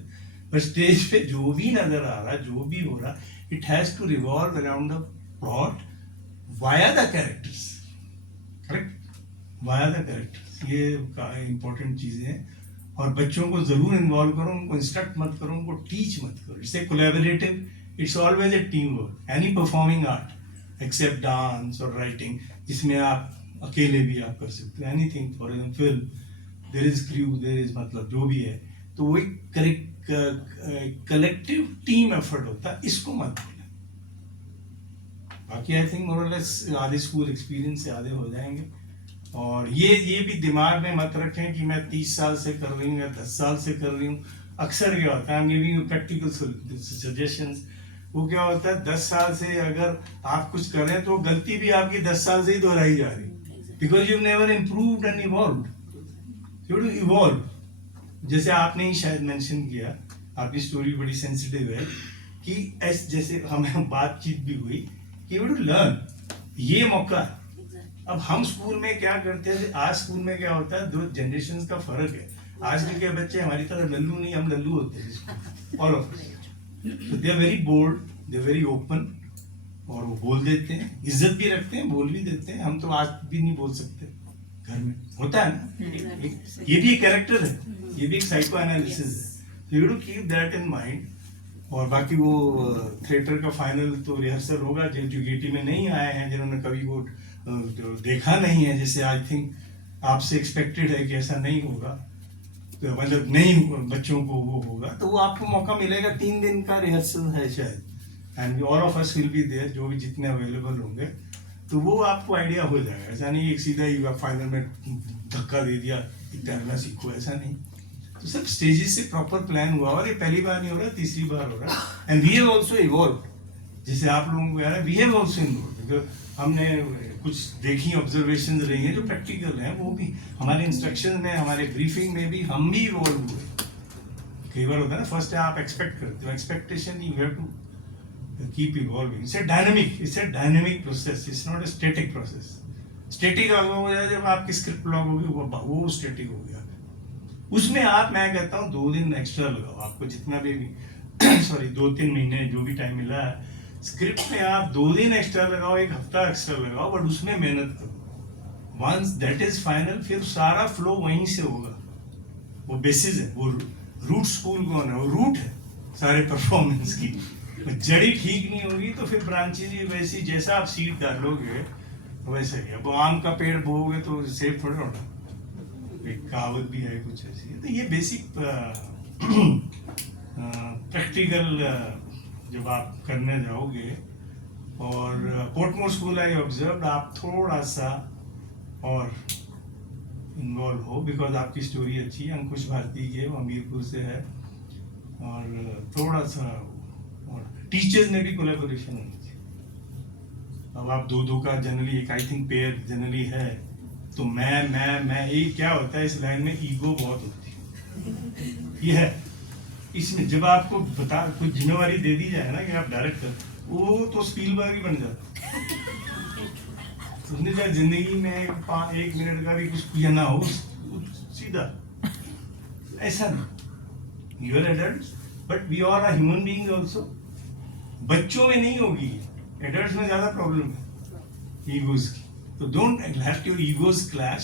पर स्टेज पे जो भी नजर आ रहा, जो भी हो रहा, it has to revolve around the plot via the characters, correct, via the characters, ये इंपॉर्टेंट चीजें हैं। और बच्चों को जरूर इन्वॉल्व करो, उनको इंस्ट्रक्ट मत करो, उनको टीच मत करो, it's a collaborative, it's always a team work. Any performing art except dance और राइटिंग, जिसमें आप अकेले भी आप कर सकते हो, anything, for example film, there is crew, there is मतलब जो भी है, तो वो एक कलेक्टिव टीम एफर्ट होता है, इसको मत भूलना। बाकी आई थिंक मोर और लेस आधे स्कूल एक्सपीरियंस से आधे हो जाएंगे। और ये भी दिमाग में मत रखें कि मैं 30 साल से कर रही हूँ या 10 साल से कर रही हूँ। अक्सर क्या होता है, I am giving you practical suggestions, वो क्या होता है 10 साल से अगर आप कुछ कर रहे हैं तो गलती भी आपकी 10 साल से ही दोहराई जा रही, because you never improved and evolved, you to evolve. जैसे आपने ही शायद मेंशन किया आपकी स्टोरी बड़ी सेंसिटिव है कि जैसे हमें बातचीत भी हुई कि टू लर्न, ये मौका है। अब हम स्कूल में क्या करते हैं, आज स्कूल में क्या होता है, 2 जनरेशन का फर्क है। आजकल के बच्चे हमारी तरह लल्लू नहीं, हम लल्लू होते हैं all of us. They are very bold, they are very open, और वो बोल देते हैं, इज्जत भी रखते हैं, बोल भी देते हैं। हम तो आज भी नहीं बोल सकते, घर में होता है ना। ये भी एक कैरेक्टर है, ये भी एक साइको एनालिसिस है। You to keep that in mind. और बाकी वो थिएटर का फाइनल तो रिहर्सल होगा, जो गेटी में नहीं आए हैं, जिन्होंने कभी वो देखा नहीं है, जैसे आई थिंक आपसे एक्सपेक्टेड है कि ऐसा नहीं होगा, तो मतलब नहीं बच्चों को वो होगा, तो वो आपको मौका मिलेगा। 3 दिन का रिहर्सल है शायद, and all of us will be there, जो भी जितने अवेलेबल होंगे, तो वो आपको आइडिया हो जाएगा। ऐसा नहीं एक सीधा ही फाइनल में धक्का दे दिया तैरना सीखो, ऐसा नहीं। तो सब स्टेजेस से प्रॉपर प्लान हुआ, और ये पहली बार नहीं हो रहा, तीसरी बार हो रहा है। And we have also evolve, जैसे आप लोगों को याद है, वी हैव आल्सो इवॉल्व। हमने कुछ देखी ऑब्जर्वेशंस रही हैं जो प्रैक्टिकल हैं, वो भी हमारे इंस्ट्रक्शन में, हमारे ब्रीफिंग में भी हम भी इवॉल्व हुए। कई बार होता है ना, फर्स्ट आप एक्सपेक्ट करते हो, expectation you have to keep evolving. It's a dynamic process, it's not a static process. Static हो जाए जब आपकी स्क्रिप्ट लॉग होगी, वो स्टैटिक हो गया। उसमें आप, मैं कहता हूँ 2 दिन एक्स्ट्रा लगाओ, आपको जितना भी सॉरी 2-3 महीने जो भी टाइम मिला है, स्क्रिप्ट में आप 2 दिन एक्स्ट्रा लगाओ, 1 हफ्ता एक्स्ट्रा लगाओ, बट उसमें मेहनत करो। वंस दैट इज फाइनल, फिर सारा फ्लो वहीं से होगा। वो बेसिस है, वो रूट स्कूल कौन है, वो रूट है सारे परफॉर्मेंस की। जड़ी ठीक नहीं होगी तो फिर ब्रांचेज ही वैसी, जैसा आप सीड डालोगे वैसे ही। अब आम का पेड़ बोओगे तो सेब थोड़ा होगा, एक कहावत भी है कुछ ऐसी। तो ये बेसिक प्रैक्टिकल जब आप करने जाओगे, और पोर्टमोर स्कूल आई ऑब्जर्व, आप थोड़ा सा और इन्वॉल्व हो, बिकॉज आपकी स्टोरी अच्छी है। अंकुश भारती की है, वो हमीरपुर से है, और थोड़ा सा और टीचर्स में भी कोलैबोरेशन होनी चाहिए। अब आप 2-2 का जनरली, एक आई थिंक पेयर जनरली है, तो मैं ये क्या होता है, इस लाइन में ईगो बहुत होती है। ये है इसमें, जब आपको कुछ जिम्मेवारी दे दी जाए ना कि आप डायरेक्टर, वो तो स्पीलबर्ग ही बन जाता। उसने चाहे जिंदगी में 1 मिनट का भी कुछ किया ना हो, सीधा ऐसा नहीं। You are adults, but we are human beings also. बच्चों में नहीं होगी, एडल्ट्स में ज्यादा प्रॉब्लम है ईगोज की। तो don't let your egos clash,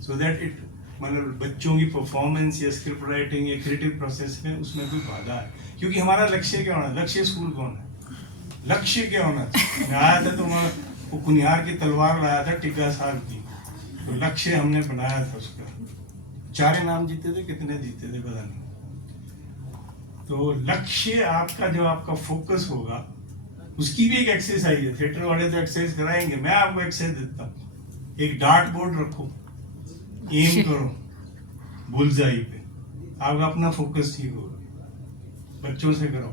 so that it, मतलब बच्चों की परफॉर्मेंस या स्क्रिप्ट राइटिंग या क्रिएटिव प्रोसेस में उसमें कोई बाधा है। क्योंकि हमारा लक्ष्य क्या होना, लक्ष्य स्कूल कौन है, लक्ष्य क्या होना चाहिए। मैं आया था तो मैं वो कुनिहार की तलवार लाया था टिक्का साहब की, तो लक्ष्य हमने बनाया था उसका। 4 इनाम जीते थे, कितने जीते थे पता नहीं। तो लक्ष्य आपका, जो आपका फोकस होगा, उसकी भी एक एक्सरसाइज है। थिएटर वाले तो एक्सरसाइज कराएंगे, मैं आपको एक्सरसाइज देता हूँ। एक डार्ट बोर्ड रखो, एम करो बुलजाई पे, आपका अपना फोकस ठीक होगा। बच्चों से करो,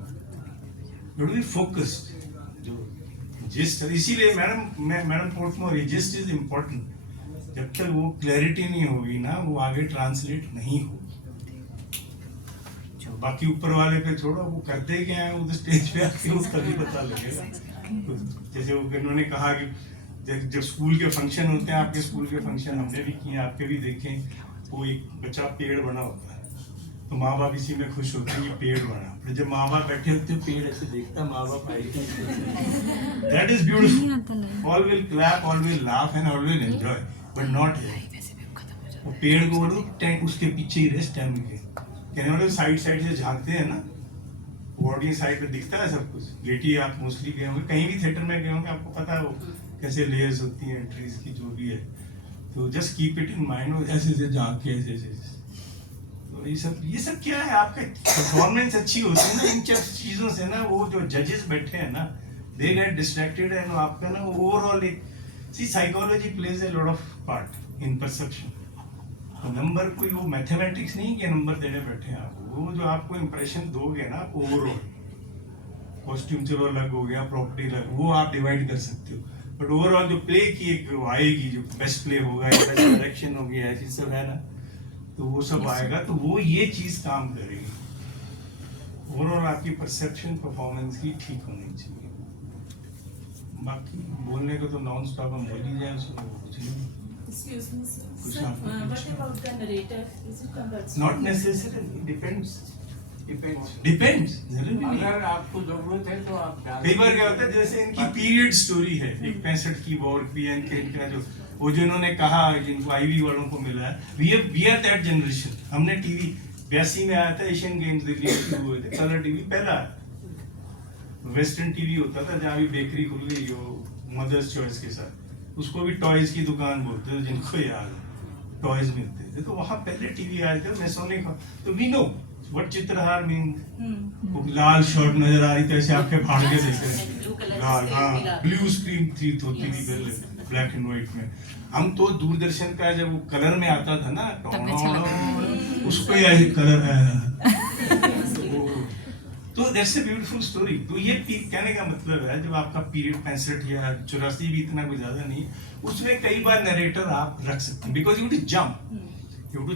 डोंट बी फोकस्ड। जो जिस्ट, इसीलिए madam Portmore, gist is important. जब तक वो क्लैरिटी नहीं होगी ना, वो आगे ट्रांसलेट नहीं होगी। बाकी ऊपर वाले पे छोड़ो, वो करते क्या है, वो तो स्टेज पे आके वो तभी पता लगेगा। तो जैसे वो उन्होंने कहा कि जब स्कूल के फंक्शन होते हैं, आपके स्कूल के फंक्शन हमने भी किए, आपके भी देखे, वो एक बच्चा पेड़ बना होता है, तो माँ बाप इसी में खुश होते हैं कि पेड़ बना। फिर जब माँ बाप बैठे होते हैं, पेड़ ऐसे देखता, माँ बाप आएगी, that is beautiful. All will clap, all will laugh and all will enjoy, but not here. वो पेड़ को बोलो टेंट, उसके पीछे ही रहे स्टेम के, कहने वाले साइड से झांकते हैं ना, ऑडियंस साइड पे दिखता है सब कुछ। गेटी आप मोस्टली गए होंगे, कहीं भी थिएटर में गए होंगे, आपको पता है वो कैसे लेयर्स होती हैं एंट्रीज की, जो भी है। तो just keep it in mind, वो ऐसे झांक के ऐसे। तो ये सब क्या है, आपका परफॉर्मेंस अच्छी होती है ना इन चीज़ों से ना। वो जो जजेस बैठे हैं ना, दे गेट डिस्ट्रैक्टेड, एंड आपका ना ओवरऑल एक psychology plays a lot of part in perception. तो नंबर कोई वो मैथमेटिक्स नहीं कि नंबर देने बैठे हैं आप, वो जो आपको इंप्रेशन दोगे ना ओवरऑल, कॉस्ट्यूम चलो अलग हो गया, प्रॉपर्टी अलग, वो आप डिवाइड कर सकते हो, बट ओवरऑल जो प्ले की एक आएगी, जो बेस्ट प्ले होगा या बेस्ट डायरेक्शन होगी, ऐसी सब है ना, तो वो सब आएगा, तो वो ये चीज काम करेगी। ओवरऑल आपकी परसेप्शन परफॉर्मेंस की ठीक होनी चाहिए। बाकी बोलने को तो नॉन स्टॉप हम बोल ही जाए, उसमें कुछ नहीं। Excuse me, sir. कुछ Sir, आपको what about the narrator? Is it compulsory? Not necessary, depends depends. Depends जरूरी नहीं। अगर आपको जरूरत है तो आप डाल कई बार क्या होता है, जैसे इनकी पीरियड स्टोरी है, एक 65 की वॉर की, इनका जो वो जो इन्होंने कहा जिनको आईवी वालों को मिला है, वी आर दैट जनरेशन। हमने टीवी 82 में आया था, एशियन गेम्स दिल्ली में शुरू हुए थे, कलर टीवी पहला वेस्टर्न टीवी होता था जहाँ भी बेकरी खुल गई हो मदर्स चॉइस के साथ, उसको भी टॉयज की दुकान बोलते थे, जिनको याद है टॉयज मिलते थे, तो वहाँ पहले टीवी आए थे मैसोनिक। तो we know what Chitrahaar mean, लाल शर्ट नजर आ रही थी, ऐसे आंखें फाड़ के देख रहे लाल, हाँ ब्लू स्क्रीन थी होती थी पहले ब्लैक एंड व्हाइट में। हम तो दूरदर्शन का जब वो कलर में आता था ना, उसको यही कलर तो दैट्स ए ब्यूटीफुल स्टोरी। तो ये कहने का मतलब है, जब आपका पीरियड 65 या 84 भी इतना कोई ज्यादा नहीं, उसमें कई बार नरेटर आप रख सकते हैं, because you to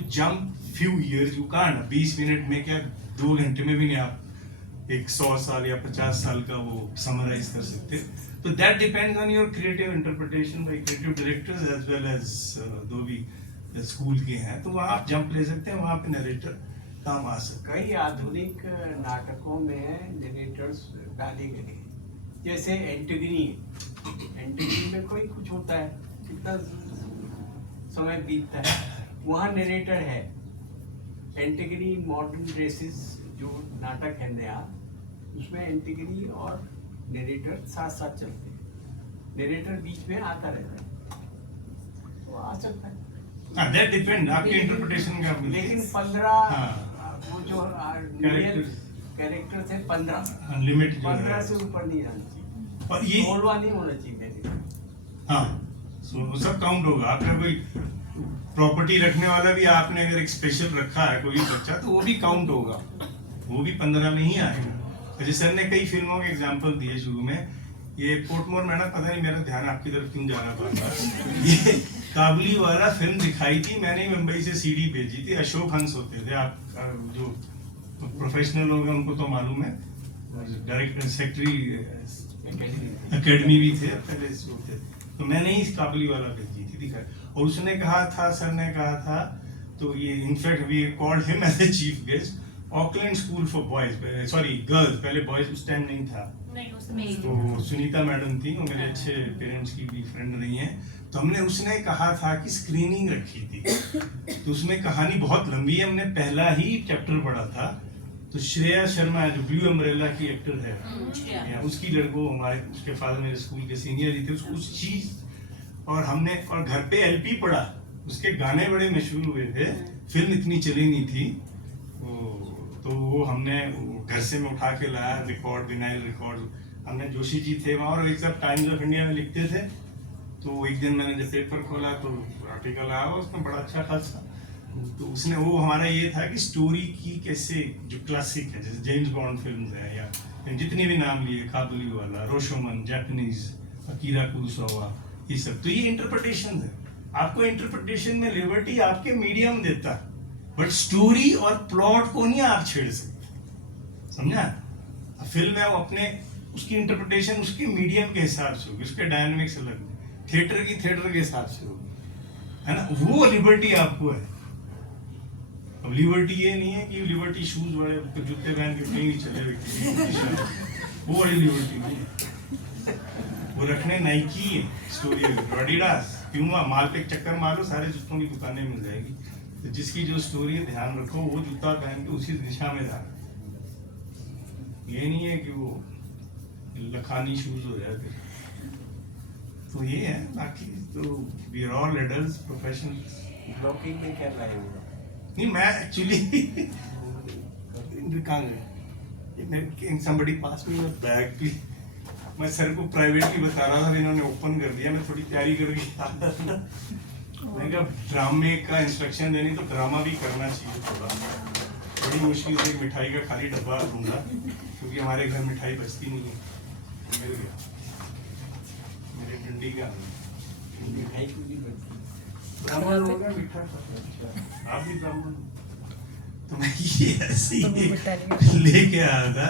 jump few years, you can't 20 minute में क्या 2 घंटे में भी नहीं आप एक 100 साल या 50 साल का वो समराइज कर सकते। तो that depends on your creative interpretation by creative directors as well as दो भी स्कूल के हैं, तो वहाँ आप जंप ले सकते हैं, वहाँ पे नरेटर काम आ सकता है। कई आधुनिक नाटकों में नरेटर्स डाले गए हैं, जैसे एंटिगनी में कोई कुछ होता है, कितना समय बीतता है, वहाँ नरेटर है। एंटिगनी मॉडर्न ड्रेसेस जो नाटक है नया, उसमें एंटिगनी और नरेटर साथ साथ चलते हैं, नरेटर बीच में आता रहता है, तो आ सकता है। दैट डिपेंड आपके इंटरप्रिटेशन का। लेकिन 15 वो जो कैरेक्टर थे 15 लिमिट 15 से ऊपर नहीं जाना चाहिए, और ये 16वां नहीं होना चाहिए। हाँ वो सब काउंट होगा। आपका कोई प्रॉपर्टी रखने वाला भी आपने अगर एक स्पेशल रखा है कोई बच्चा, तो वो भी काउंट होगा, वो भी 15 में ही आएगा। जैसे सर ने कई फिल्मों के एग्जाम्पल दिए शुरू में, ये पोर्टमोर मैडम, पता नहीं मेरा ध्यान आपकी तरफ क्यों जा रहा था, ये काबुली वाला फिल्म दिखाई थी, मैंने मुंबई से सीडी भेजी थी, अशोक हंस होते थे, आप जो प्रोफेशनल लोग हैं उनको तो मालूम है, डायरेक्टर सेक्रेटरी एकेडमी भी थे पहले से होते, तो मैंने ही काबुली वाला भेजी थी दिखाई, और उसने कहा था, सर ने कहा था, तो ये in fact we called him as a chief guest, Auckland school for boys, sorry girls, पहले बॉयज उस टाइम नहीं था, तो सुनीता मैडम थी, वो मेरे अच्छे पेरेंट्स की भी फ्रेंड नहीं है, तो हमने उसने कहा था कि स्क्रीनिंग रखी थी, तो उसमें कहानी बहुत लंबी है, हमने पहला ही चैप्टर पढ़ा था, तो श्रेया शर्मा जो ब्लू अम्ब्रेला की एक्टर है, उसकी लड़को हमारे उसके फादर मेरे स्कूल के सीनियर ही थे, उस चीज, और हमने और घर पे एलपी पढ़ा, उसके गाने बड़े मशहूर हुए थे, फिल्म इतनी चली नहीं थी, तो वो हमने घर से में उठा के लाया, रिकॉर्ड विनाइल रिकॉर्ड, हमने जोशी जी थे वहाँ, और एक सब टाइम्स ऑफ इंडिया में लिखते थे, तो एक दिन मैंने जब पेपर खोला तो आर्टिकल आया उसमें बड़ा अच्छा खासा, तो उसने वो हमारा ये था कि स्टोरी की कैसे जो क्लासिक है, जैसे जेम्स बॉन्ड फिल्म है या जितने भी नाम लिए, काबुली वाला, रोशोमन, जापानीज, अकीरा कुरोसावा, ये सब, तो ये इंटरप्रिटेशन है, आपको इंटरप्रिटेशन में लिबर्टी आपके मीडियम देता है, बट स्टोरी और प्लॉट को नहीं आप छेड़ सकते, समझा? फिल्म है वो अपने उसकी इंटरप्रिटेशन उसके मीडियम के हिसाब से होगी, उसके डायनामिक्स अलग, थिएटर की थिएटर के हिसाब से होगी, है ना, वो लिबर्टी आपको है। अब लिबर्टी ये नहीं है कि लिबर्टी शूज वाले जूते पहन के कहीं चले व्यक्ति, वो वाली लिबर्टी नहीं है, वो रखने नाइकी है, स्टोरी एडिडास, प्यूमा, माल पे एक चक्कर मारो सारे जूतों की दुकानें मिल जाएगी, तो जिसकी जो स्टोरी है ध्यान रखो, वो जूता पहन के उसी दिशा में जा, ये नहीं है कि वो लखानी शूज हो जाए फिर, तो ये है। बाकी तो we are all adults professionals. Blocking में क्या रहा है? नहीं, मैं एक्चुअली कहाँ गए, somebody passed me a bag, मैं सर को प्राइवेटली बता रहा था, इन्होंने ओपन कर दिया, मैं थोड़ी तैयारी करके आता था, मैंने कहा ड्रामे का इंस्ट्रक्शन देनी तो ड्रामा भी करना चाहिए थोड़ा, बड़ी मुश्किल से मिठाई का खाली डब्बा ढूंढा, क्योंकि हमारे घर मिठाई बचती नहीं है, मिल गया मेरे डंडी का, मिठाई क्यों नहीं बचती? ब्राह्मण हो गया, मीठा आप भी ब्राह्मण, तो मैं ये ऐसे ही लेके आया था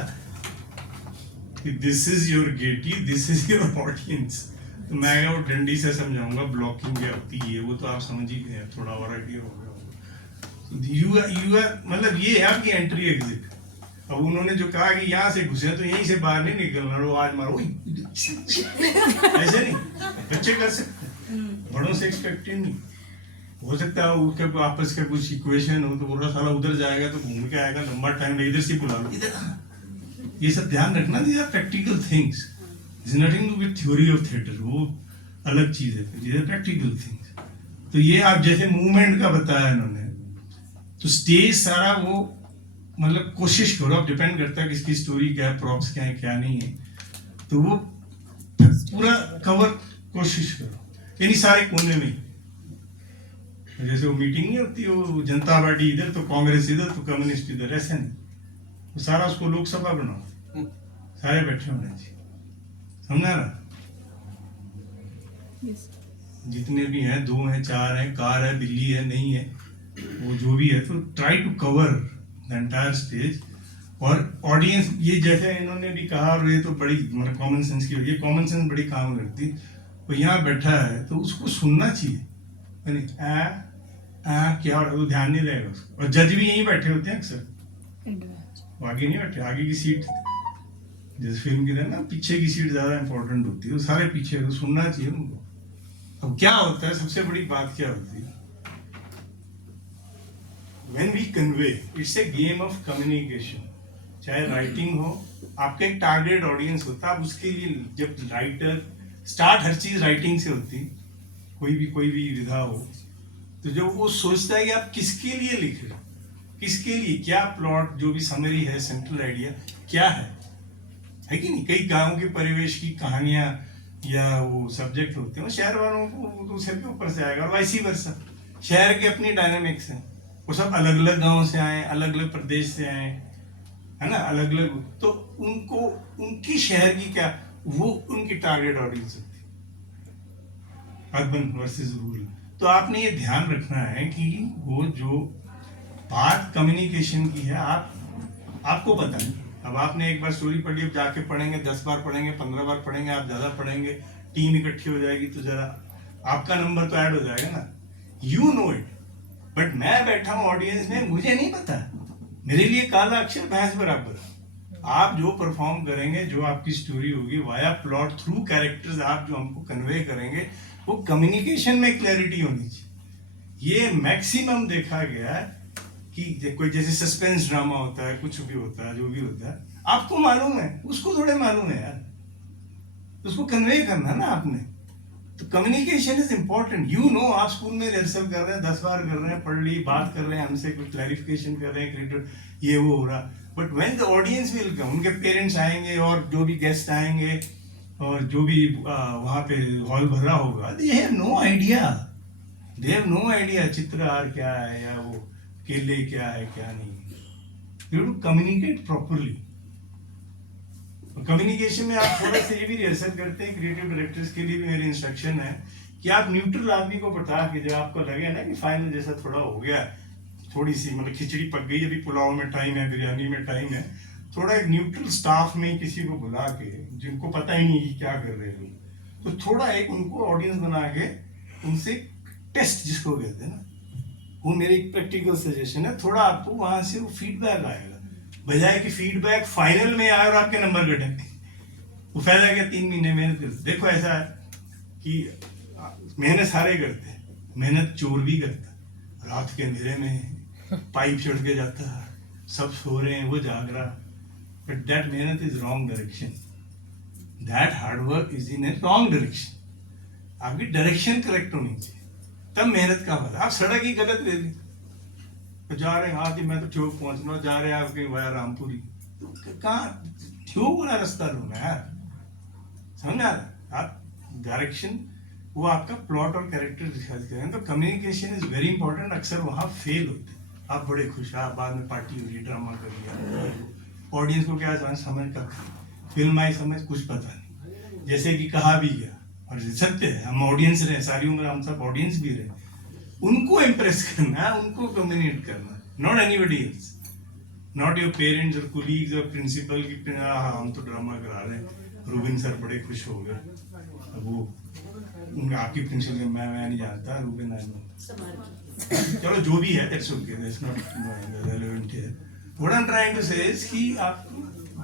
कि this is your Getty, this is your audience. तो मैं वो डंडी से समझाऊंगा ब्लॉकिंग क्या होती है, वो तो आप समझ ही गए, थोड़ा और आइडिया हो गया। यू आर मतलब ये है आपकी एंट्री एग्जिट। अब उन्होंने जो कहा कि यहाँ से घुसे तो यहीं से बाहर नहीं निकलना, वो आज मारो ऐसे नहीं, बच्चे कर सकते, बड़ों से एक्सपेक्टेड नहीं। हो सकता है उसके आपस का कुछ इक्वेशन हो तो पूरा साला उधर जाएगा तो घूम के आएगा, लंबा टाइम इधर से बुला लो, इधर। ये सब ध्यान रखना, these are practical things, is nothing to with theory of theatre, वो अलग चीज है, दीज आर प्रैक्टिकल थिंग्स। तो ये आप जैसे मूवमेंट का बताया इन्होंने, तो स्टेज सारा वो मतलब कोशिश करो, अब डिपेंड करता है किसकी स्टोरी क्या है, प्रॉप्स क्या है क्या नहीं है, तो वो पूरा कवर कोशिश करो, यानी सारे कोने में। जैसे वो मीटिंग नहीं होती, वो जनता पार्टी इधर तो कांग्रेस इधर तो कम्युनिस्ट इधर, ऐसे नहीं, वो सारा उसको लोकसभा बनाओ, सारे बैठे होने चाहिए, समझा ना? जितने भी हैं, 2 हैं 4 हैं, कार है, बिल्ली है, नहीं है, वो जो भी है, तो try to cover the entire stage. और ऑडियंस, ये जैसे इन्होंने भी कहा, और ये तो बड़ी मतलब कॉमन सेंस की, ये कॉमन सेंस बड़ी काम करती, वो यहाँ बैठा है तो उसको सुनना चाहिए, क्या हो रहा है, वो ध्यान नहीं रहेगा उसको। और जज भी यहीं बैठे होते हैं अक्सर, वो आगे नहीं बैठे, आगे की सीट जैसे फिल्म की तरह ना, पीछे की सीट ज्यादा इंपॉर्टेंट होती है, वो सारे पीछे, तो सुनना चाहिए उनको। अब क्या होता है, सबसे बड़ी बात क्या होती है, when we convey, it's a game of communication, चाहे राइटिंग हो, आपका एक टारगेट ऑडियंस होता है, आप उसके लिए जब राइटर स्टार्ट, हर चीज राइटिंग से होती, कोई भी विधा हो, तो जब वो सोचता है कि आप किसके लिए लिख रहे हो, किसके लिए, क्या प्लॉट, जो भी समरी है, सेंट्रल आइडिया क्या है कि नहीं। कई गांव के परिवेश की कहानियां या वो सब्जेक्ट होते हैं, वो शहर वालों को तो सिर के ऊपर से आएगा, और वाइसी वर्सा, शहर के अपनी डायनामिक्स हैं, वो सब अलग अलग गांव से आए, अलग अलग प्रदेश से आए, है ना, अलग अलग, तो उनको उनकी शहर की क्या, वो उनकी टारगेट ऑडियंस होती है, अर्बन वर्सेस रूरल। तो आपने ये ध्यान रखना है कि वो जो बात कम्युनिकेशन की है, आपको पता है, अब आपने एक बार स्टोरी पढ़ी, अब जाके पढ़ेंगे, 10 बार पढ़ेंगे, 15 बार पढ़ेंगे, आप ज्यादा पढ़ेंगे, टीम इकट्ठी हो जाएगी, तो जरा आपका नंबर तो ऐड हो जाएगा ना, यू नो इट। बट मैं बैठा हूँ ऑडियंस में, मुझे नहीं पता, मेरे लिए काला अक्षर भैंस बराबर। आप जो परफॉर्म करेंगे, जो आपकी स्टोरी होगी, वाया प्लॉट, थ्रू कैरेक्टर्स, आप जो हमको कन्वे करेंगे, वो कम्युनिकेशन में क्लैरिटी होनी चाहिए। ये मैक्सिमम देखा गया है कि कोई जैसे सस्पेंस ड्रामा होता है, कुछ भी होता है, जो भी होता है, आपको मालूम है, उसको थोड़े मालूम है यार, उसको कन्वे करना ना आपने। तो communication is important, you know, आप स्कूल में रिहर्सल कर रहे हैं, 10 बार कर रहे हैं, पढ़ ली, बात कर रहे हैं हमसे, कुछ क्लैरिफिकेशन कर रहे हैं, ये वो हो रहा, but when the audience will come, उनके पेरेंट्स आएंगे और जो भी गेस्ट आएंगे और जो भी वहाँ पे हॉल भरा होगा, they have no idea Chitrahaar क्या है या वो केले क्या है क्या नहीं। You to communicate properly. Communication में आप थोड़ा सा ये भी रिहर्सल करते हैं, क्रिएटिव डायरेक्टर्स के लिए भी मेरी इंस्ट्रक्शन है कि आप न्यूट्रल आदमी को बता के, जब आपको लगे ना कि फाइनल जैसा थोड़ा हो गया, थोड़ी सी मतलब खिचड़ी पक गई, अभी पुलाव में टाइम है, बिरयानी में टाइम है, थोड़ा एक न्यूट्रल स्टाफ में किसी को बुला के, जिनको पता ही नहीं कि क्या कर रहे हैं, तो थोड़ा एक उनको ऑडियंस बना के उनसे टेस्ट जिसको कहते हैं ना, वो मेरी प्रैक्टिकल सजेशन है, थोड़ा आपको वहां से वो फीडबैक आएगा, बजाय कि फीडबैक फाइनल में आए और आपके नंबर घटे। वो फायदा क्या, 3 महीने मेहनत करते। देखो ऐसा है कि मेहनत सारे करते हैं, मेहनत चोर भी करता, रात के अंधेरे में पाइप चढ़ के जाता है, सब सो रहे हैं, वो जाग रहा, बट दैट मेहनत is wrong direction, that hard work is in A wrong direction. आपकी डायरेक्शन करेक्ट होनी चाहिए, तब मेहनत का फल। आप सड़क ही गलत ले ली, तो जा रहे हैं, हाँ जी मैं तो ठियोग पहुंचना, जा रहे हैं आपके वाया रामपुरी, कहाँ ठियोग वाला रास्ता लो ना यार, समझा? आप डायरेक्शन, वो आपका प्लॉट और कैरेक्टर डिसाइड करें। तो कम्युनिकेशन इज वेरी इंपॉर्टेंट, अक्सर वहाँ फेल होते हैं। आप बड़े खुश हैं, बाद में पार्टी हो रही, ड्रामा कर लिया, ऑडियंस को क्या समझ का, फिल्म आई समझ, कुछ पता नहीं, जैसे कि कहा भी गया, और सत्य है, हम ऑडियंस रहे, सारी उम्र हम सब ऑडियंस भी रहे, उनको इम्प्रेस करना है, उनको कम्युनिकेट करना है। not anybody else, not your parents or colleagues or principal की हाँ हम तो ड्रामा करा रहे हैं, रूबिन सर बड़े खुश हो गए। अब वो आपकी प्रिंसिपल मैं नहीं जानता, रूबिन आई नो, चलो जो भी है that's okay, that's not relevant here. What I am trying to say is कि आप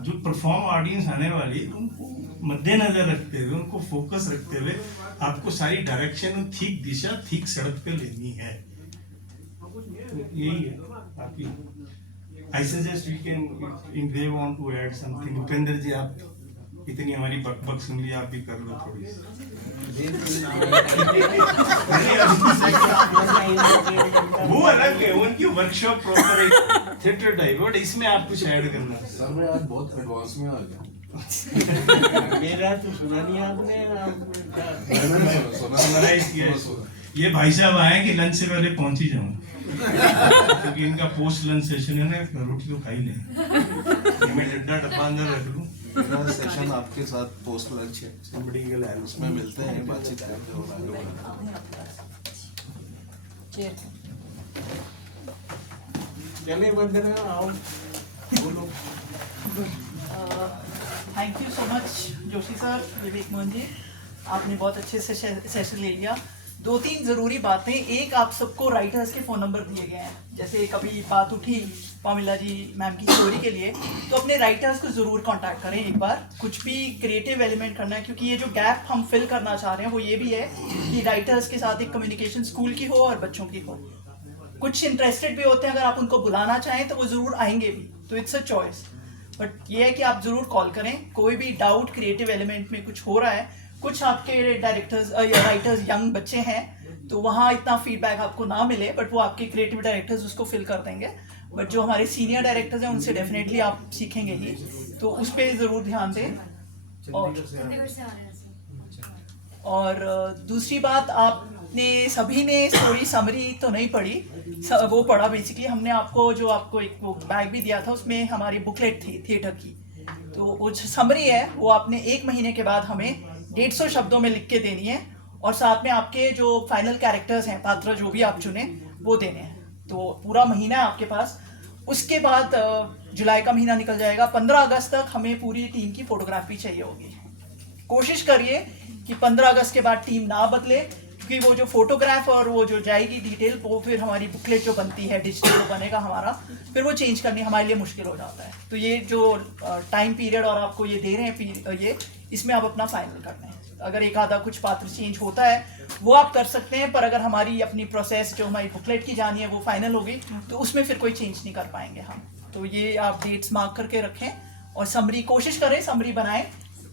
जो परफॉर्म ऑडियंस आने वाली उनको मद्देनजर रखते हुए, उनको फोकस रखते हुए आपको सारी डायरेक्शन और ठीक दिशा ठीक सड़क पे लेनी है, तो यही है। बाकी I suggest we can if they want to add something. Upendra ji आप इतनी हमारी बक सुन ली, आप भी कर लो थोड़ी वो अलग है, उनकी workshop proper theatre type, but इसमें आप कुछ ऐड करना। सर मैं आज बहुत एडवांस में आ गया। मेरा तो सुना नहीं आपने, समराइज किया है। ये भाई साहब आए कि लंच से पहले पहुंच ही जाऊं, क्योंकि इनका पोस्ट लंच सेशन है ना, रोटी तो खाई नहीं, मैं डब्बा अंदर रख लूं। मेरा सेशन आपके साथ पोस्ट लंच है, somebody will add, उसमें मिलते हैं, बातचीत करते हो चले बंदर आओ बोलो। Thank you so much Joshi sir, Vivek Mohan ji, आपने बहुत अच्छे से सेशन ले लिया। 2-3 ज़रूरी बातें, एक आप सबको राइटर्स के फ़ोन नंबर दिए गए हैं, जैसे कभी बात उठी पामिला जी मैम की स्टोरी के लिए, तो अपने राइटर्स को ज़रूर कांटेक्ट करें एक बार, कुछ भी क्रिएटिव एलिमेंट करना है, क्योंकि ये जो गैप हम फिल करना चाह रहे हैं वो ये भी है कि राइटर्स के साथ एक कम्युनिकेशन स्कूल की हो और बच्चों की हो। कुछ इंटरेस्टेड भी होते हैं, अगर आप उनको बुलाना चाहें तो वो ज़रूर आएंगे भी, तो इट्स अ चॉइस, बट ये है कि आप ज़रूर कॉल करें। कोई भी डाउट क्रिएटिव एलिमेंट में कुछ हो रहा है, कुछ आपके डायरेक्टर्स या राइटर्स यंग बच्चे हैं तो वहाँ इतना फीडबैक आपको ना मिले, बट वो आपके क्रिएटिव डायरेक्टर्स उसको फिल कर देंगे, बट जो हमारे सीनियर डायरेक्टर्स हैं उनसे डेफिनेटली आप सीखेंगे ही, तो उस पर ज़रूर ध्यान दें। और दूसरी बात, आपने सभी ने स्टोरी समरी तो नहीं पढ़ी, वो पढ़ा बेसिकली हमने आपको, जो आपको एक वो बैग भी दिया था उसमें हमारी बुकलेट थी थिएटर की, तो वो समरी है वो आपने 1 महीने के बाद हमें 150 शब्दों में लिख के देनी है, और साथ में आपके जो फाइनल कैरेक्टर्स हैं, पात्र जो भी आप चुने वो देने हैं, तो पूरा महीना है आपके पास। उसके बाद जुलाई का महीना निकल जाएगा, 15 अगस्त तक हमें पूरी टीम की फोटोग्राफी चाहिए होगी। कोशिश करिए कि 15 अगस्त के बाद टीम ना बदले, क्योंकि वो जो फोटोग्राफ और वो जो जाएगी डिटेल, वो फिर हमारी बुकलेट जो बनती है डिजिटल वो बनेगा हमारा, फिर वो चेंज करनी हमारे लिए मुश्किल हो जाता है। तो ये जो टाइम पीरियड और आपको ये दे रहे हैं ये, इसमें आप अपना फाइनल करना है। अगर एक आधा कुछ पात्र चेंज होता है वो आप कर सकते हैं, पर अगर हमारी अपनी प्रोसेस जो हमारी बुकलेट की जानी है वो फाइनल होगी तो उसमें फिर कोई चेंज नहीं कर पाएंगे हम। तो ये आप डेट्स मार्क करके रखें, और समरी कोशिश करें, समरी बनाएं,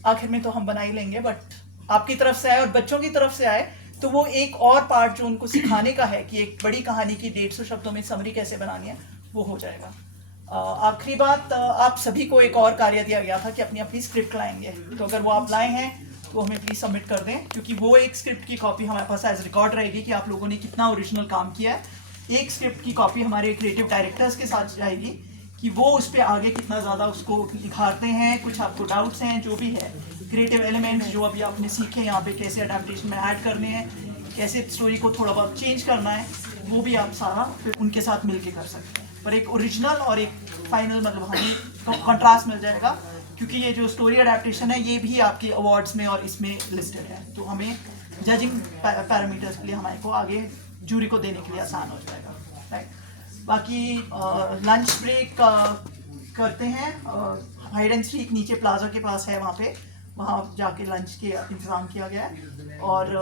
आखिर में तो हम बना ही लेंगे, बट आपकी तरफ से आए और बच्चों की तरफ से आए तो वो एक और पार्ट जो उनको सिखाने का है कि एक बड़ी कहानी की 150 शब्दों में समरी कैसे बनानी है, वो हो जाएगा। आखिरी बात, आप सभी को एक और कार्य दिया गया था कि अपनी अपनी स्क्रिप्ट लाएंगे, तो अगर वो आप लाए हैं तो हमें प्लीज़ सबमिट कर दें, क्योंकि वो एक स्क्रिप्ट की कॉपी हमारे पास एज रिकॉर्ड रहेगी कि आप लोगों ने कितना ओरिजिनल काम किया है। एक स्क्रिप्ट की कॉपी हमारे क्रिएटिव डायरेक्टर्स के साथ जाएगी कि वो उस पर आगे कितना ज़्यादा उसको निखारते हैं, कुछ आपको डाउट्स हैं, जो भी है क्रिएटिव एलिमेंट्स जो अभी आपने सीखे यहाँ पे कैसे अडेप्टेशन में ऐड करने हैं, कैसे स्टोरी को थोड़ा बहुत चेंज करना है, वो भी आप सारा फिर उनके साथ मिलके कर सकते हैं। पर एक ओरिजिनल और एक फाइनल मतलब हमें कंट्रास्ट मिल जाएगा, क्योंकि ये जो स्टोरी अडेप्टेशन है ये भी आपके अवार्ड्स में और इसमें लिस्टेड है, तो हमें जजिंग पैरामीटर्स के लिए हमारे को आगे जूरी को देने के लिए आसान हो जाएगा, राइट। बाकी लंच ब्रेक करते हैं, हाइड एंड सीक नीचे प्लाजा के पास है, वहाँ जाके लंच के इंतज़ाम किया गया है, और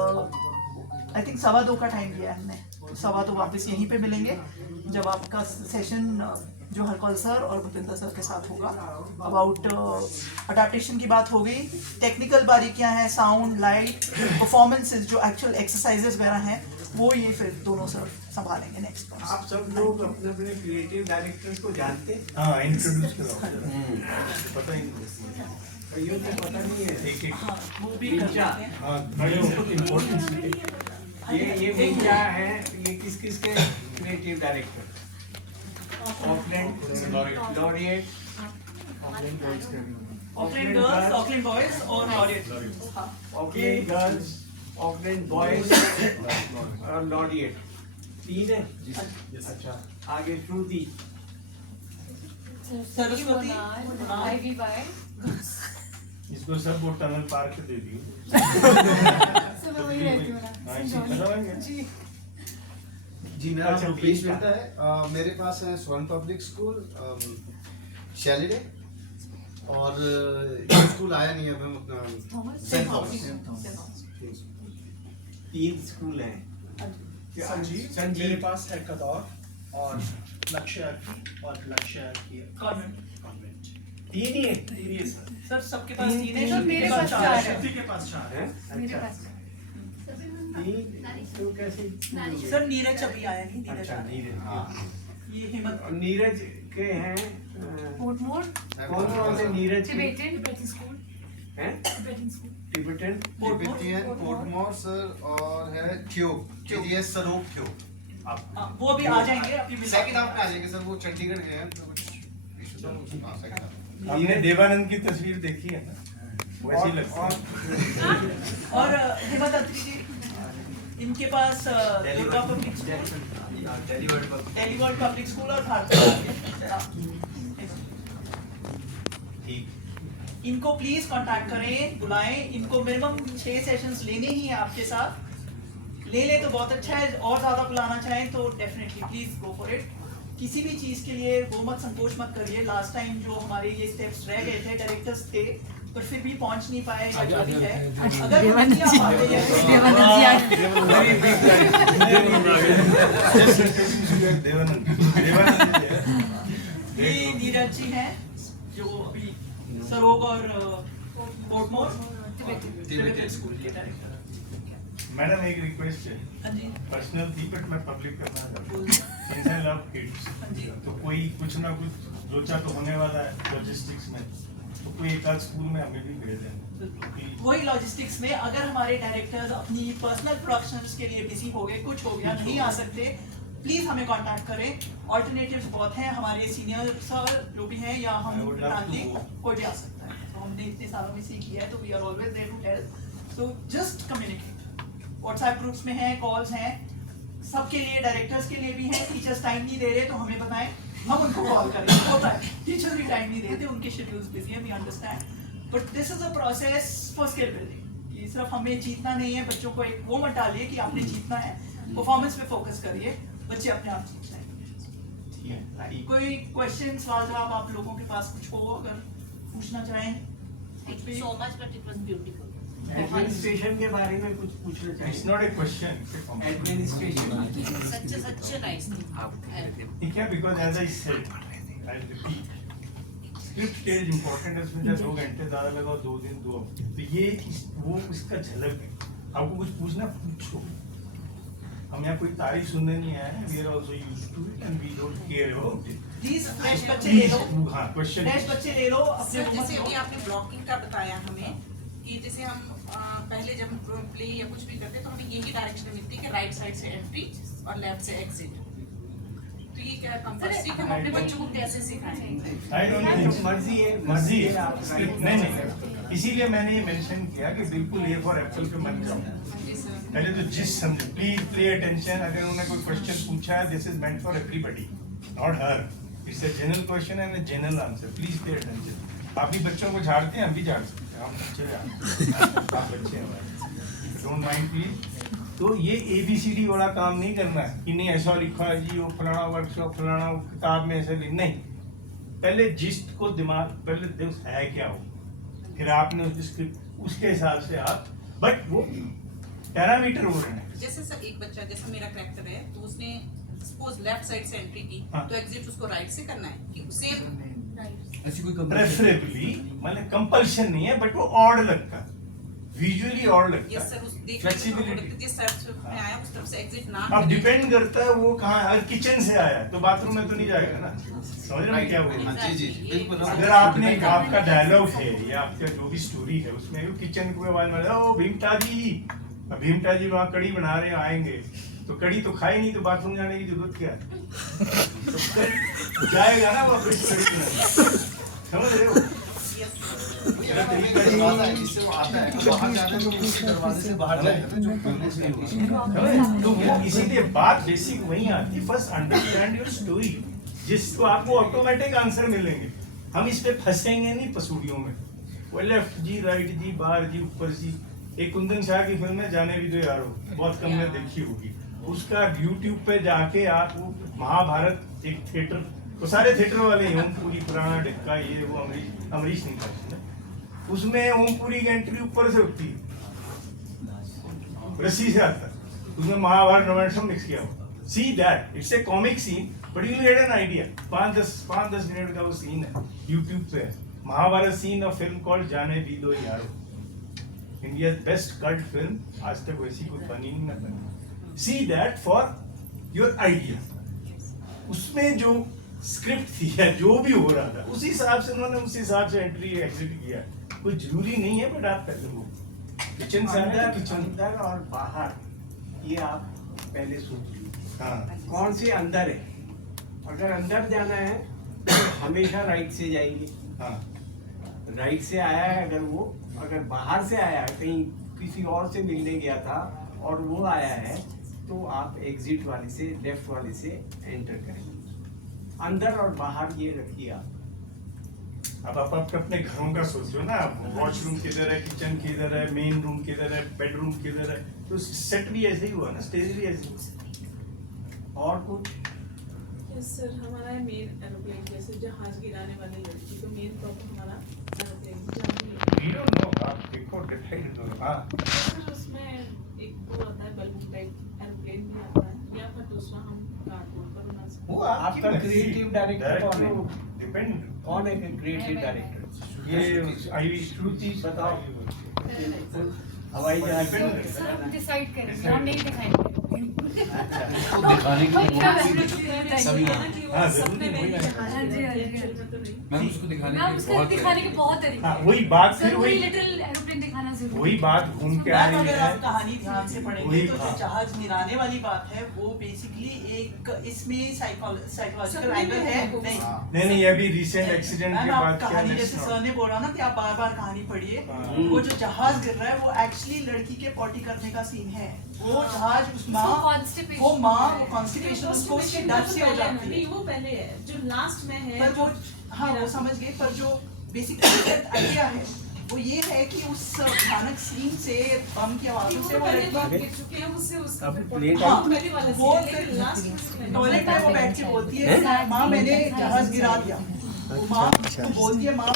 आई थिंक 2:15 का टाइम दिया है हमने, तो 2:15 वापस यहीं पे मिलेंगे जब आपका सेशन जो हरकौल सर और भूपेंद्र सर के साथ होगा। अबाउट अडेप्टेशन की बात हो गई, टेक्निकल बारीकियां हैं, साउंड, लाइट, परफॉर्मेंसेस, जो एक्चुअल एक्सरसाइजेस वगैरह हैं, वो ये फिर दोनों सर संभालेंगे नेक्स्ट। आप सब लोग अपने अपने क्रिएटिव डायरेक्टर्स को जानते हैं? हाँ, इंट्रोड्यूस करो, पता ही नहीं, ये तो पता नहीं है, एक वो भी ये क्या है, ये किस किस के creative director? Auckland laureate, Auckland girls, Auckland boys और laureate, Auckland girls, Auckland boys और लॉरिएट। तीन है? अच्छा, आगे श्रुति। सरस्वती, आईवी बाय इसको सब वो टनल पार्क दे दियो। सब वही रहती हूँ ना। हाँ, इसी तरह है। जी जी मेरा अच्छा, नाम रुपेश प्लीज मिलता है। मेरे पास है स्वर्ण पब्लिक स्कूल, शैलीडे, और ये स्कूल आया नहीं है अभी अपना सेंट थॉमस। तीन स्कूल हैं। संजीव मेरे पास है कदौर और लक्ष्य और लक्ष्य की कॉन्वेंट। तीन ही है सर, सबके पास तीन है। सर, मेरे पास चार है। शक्ति के पास 4 है। मेरे पास तीन तो कैसे? सर नीरज अभी आया नहीं। नीरज अच्छा, नीरज। ये हिम्मत। नीरज के हैं पोर्टमोर, कौन से नीरज? टिबेटन स्कूल हैं? Tibetan school, Tibetan, Portmore sir, और है थ्यो, TDS स्वरूप थ्यो। आप वो भी आ जाएंगे अभी। सेकंड हाफ में आ जाएंगे सर, वो चंडीगढ़ गए हैं तो कुछ इशू था। आपने देवानंद की तस्वीर देखी है ना, वैसी लगती है। और हिम्मत अत्री जी, इनके पास Durga public school, Delhi world public school और भारतीय। इनको प्लीज कांटेक्ट करें, बुलाएं इनको। मिनिमम 6 सेशंस लेने ही हैं आपके साथ। ले ले तो बहुत अच्छा है, और ज्यादा बुलाना चाहें तो definitely please go for it. किसी भी चीज के लिए वो मत संकोच मत करिए। लास्ट टाइम जो हमारे ये स्टेप्स रह गए थे, डायरेक्टर्स थे पर फिर भी पहुंच नहीं पाए, या जो भी है, अगर ये नीरज जी हैं जो अभी सरोग और पोर्टमोर टिबेटन स्कूल के डायरेक्टर। मैडम एक रिक्वेस्ट है, पर्सनल थी बट मैं पब्लिक करना चाहता हूँ। आई लव किड्स, तो कोई कुछ ना कुछ लोचा तो होने वाला है लॉजिस्टिक्स में, तो कोई एक आध स्कूल में हमें भी भेज दें। वही लॉजिस्टिक्स में अगर हमारे डायरेक्टर्स अपनी पर्सनल प्रोडक्शंस के लिए बिजी हो गए, कुछ हो गया, नहीं आ सकते, प्लीज हमें कांटेक्ट करें। ऑल्टरनेटिव्स बहुत हैं, हमारे सीनियर सर जो भी हैं, या हम कोई भी आ सकता है। तो हमने इतने सालों में सीख किया है, तो we are always there to help. So just communicate. WhatsApp groups में हैं, कॉल्स हैं, सबके लिए, डायरेक्टर्स के लिए भी हैं। टीचर्स टाइम नहीं दे रहे तो हमें बताएं, हम उनको कॉल करें। होता है, टीचर्स भी टाइम नहीं देते, उनके शेड्यूल्स बिजी है, we understand, but this is a process for skill building. ये सिर्फ हमें जीतना नहीं है, बच्चों को एक वो मत डालिए कि आपने जीतना है, परफॉर्मेंस पे फोकस करिए, बच्चे अपने आप सीख जाएंगे। कोई क्वेश्चन सवाल जवाब आप लोगों के पास कुछ हो, अगर पूछना चाहें? Thank you so much, but it was beautiful. Administration के बारे में कुछ पूछना चाहिए? It's not a question. Administration Such a nice thing. ठीक है, because as I said, I repeat, script stage important है, उसमें जब 2 घंटे ज़्यादा लगाओ, 2 दिन 2 हफ्ते, तो ये वो इसका झलक है। आपको कुछ पूछना पूछो, हम यहाँ कोई तारीफ सुनने नहीं आए हैं। We are also used to it and we don't care about it. Please fresh बच्चे ले लो। हाँ, क्वेश्चन फ्रेश बच्चे ले लो। सर, जैसे अभी आपने ब्लॉकिंग का बताया हमें, कि जैसे हम पहले जब हम प्ले या कुछ भी करते तो हमें यही डायरेक्शन मिलती है कि राइट साइड से एंट्री और लेफ्ट से एग्जिट, तो ये क्या कंपल्सरी हम अपने बच्चों को कैसे सिखाएं? आई डोंट थिंक मर्जी है स्क्रिप्ट नहीं, इसीलिए मैंने ये मेंशन किया कि बिल्कुल ए फॉर एप्पल पे मत जाओ। पहले तो जिस समझो, प्लीज पे अटेंशन। अगर उन्होंने कोई क्वेश्चन पूछा है, this is meant for everybody, not her. It's a general question and a general answer, please pay attention. आप भी बच्चों को झाड़ते हैं, हम भी झाड़ सकते हैं, हम आप बच्चे हैं, डोंट माइंड प्लीज। तो ये ABCD वाला काम नहीं करना है कि नहीं ऐसा लिखा है जी, वो फलाना वर्कशॉप, फलाना किताब में ऐसे नहीं। पहले जिस्ट को दिमाग, पहले है क्या हो, फिर आपने उसके हिसाब से आप, बट वो पैरामीटर हो रहे हैं। जैसे सर एक बच्चा, जैसे मेरा कैरेक्टर है, तो उसने सपोज लेफ्ट साइड से एंट्री की, हाँ। तो एग्जिट उसको राइट से करना है कि सेम ऐसी कोई प्रेफरेबली, मतलब कंपल्शन नहीं है, बट वो ऑड लगता है, विजुअली ऑड लगता यस सर, उस है। देखने में जिस तरफ में आया उस तरफ से एग्जिट ना। अब डिपेंड करता है वो कहाँ, अगर किचन से आया तो बाथरूम में तो नहीं जाएगा ना, समझ रहे हैं क्या बोल? जी बिल्कुल। अगर आपने आपका डायलॉग है या आपका जो भी स्टोरी है उसमें वो किचन को आवाज मारा, ओ भीमता जी वहाँ कड़ी बना रहे हैं, आएंगे, तो कड़ी तो खाई नहीं, तो बाथरूम जाने की जरूरत क्या है? तो जाएगा ना वापस कड़ी बनाने, समझ रहे हो? मेरा तरीका दरवाजा है जिससे वो आता है, बाहर जाना है तो उसी दरवाजे से बाहर जाएगा जो खोलने से तो वो इसीलिए बात बेसिक वही आती है, फर्स्ट अंडरस्टैंड योर स्टोरी, जिसको आपको ऑटोमेटिक आंसर मिलेंगे। हम इस पे फंसेंगे नहीं पसूड़ियों में, वो लेफ्ट जी, राइट जी, बाहर जी, ऊपर जी। एक कुंदन शाह की फिल्म है जाने भी दो यारो, बहुत कम ने देखी होगी, उसका यूट्यूब पे जाके आप वो महाभारत एक थिएटर, वो सारे थिएटर वाले हैं, ओमपुरी, पुराना डिक्का, ये वो अमरीश निकाल, उसमें ओमपुरी की एंट्री ऊपर से होती है, रस्सी से आता है, उसमें महाभारत रामायण सब मिक्स किया हुआ। See that, it's a comic scene but you get an idea. 5-10 minute का वो सीन है, यूट्यूब पे है, Mahabharat scene of film called Jaane Bhi दो यारो, इंडिया बेस्ट कल्ट फिल्म, आज तक वैसी कोई बनी नहीं ना बनी। See that for your idea. उसमें जो स्क्रिप्ट थी या जो भी हो रहा था उसी हिसाब से उन्होंने उस हिसाब से एंट्री एग्जिट किया। कोई जरूरी नहीं है, बट आप पहले वो किचन से अंदर और बाहर, ये आप पहले सोच लीजिए। हाँ, कौन से अंदर है? अगर अंदर जाना है तो हमेशा राइट से जाएंगे। हाँ, राइट से आया है अगर वो, अगर बाहर से आया है, कहीं किसी और से मिलने गया था और वो आया है, तो आप एग्जिट वाले से, लेफ्ट वाले से एंटर करेंगे। अंदर और बाहर ये रखिए आप। अब आप अपने घरों का सोचो ना, वॉशरूम किधर है, किचन किधर है, मेन रूम किधर है, बेडरूम किधर है, तो सेट भी ऐसे ही हुआ ना, स्टेज भी ऐसे ही। और कुछ सर, हमारा मेन एरोप्लेन, जैसे जहाज गिराने वाली लड़की, तो मेन प्रॉब्लम हमारा एरोप्लेन आप देखो डिसाइड करो। हाँ सर, उसमें एक वो आता है बलून टाइप एरोप्लेन भी आता है, या फिर दूसरा हम कार्डबोर्ड पर बना सकते हैं। आपका क्रिएटिव डायरेक्टर कौन है? डिपेंड कौन है क्रिएटिव डायरेक्टर? ये आई श्रुति बताओ। हवाई जहाज सर हम डिसाइड करेंगे, हम नहीं दिखाएंगे। दिखाने के लिए सभी हाँ जरूरी मैम उसको दिखाने के बहुत तरीके हाँ, वही बात फिर वही लिटिल एरोप्लेन दिखाना जरूरी। वही बात घूम के आ रही अगर है। आप कहानी ध्यान से पढ़ेंगे वही तो जो जहाज गिराने वाली बात है वो बेसिकली एक इसमें साइकोलॉजिकल एंगल है। नहीं ये अभी रिसेंट एक्सीडेंट के बाद क्या कहानी जैसे सर ने बोला ना कि आप बार बार कहानी पढ़िए, वो जो जहाज गिर रहा है वो एक्चुअली लड़की के पॉटी करने का सीन है। वो जहाज उस माँ वो कॉन्स्टिपेशन उसको उसके डर से हो जाती है। वो पहले है जो लास्ट में है, पर वो हाँ वो समझ गए, पर जो बेसिक आइडिया है वो ये है कि उस भयानक सीन से, बम की आवाज़ों से वो लड़की टॉयलेट में वो बैठ के बोलती है माँ मैंने जहाज गिरा दिया। माँ बोलती है माँ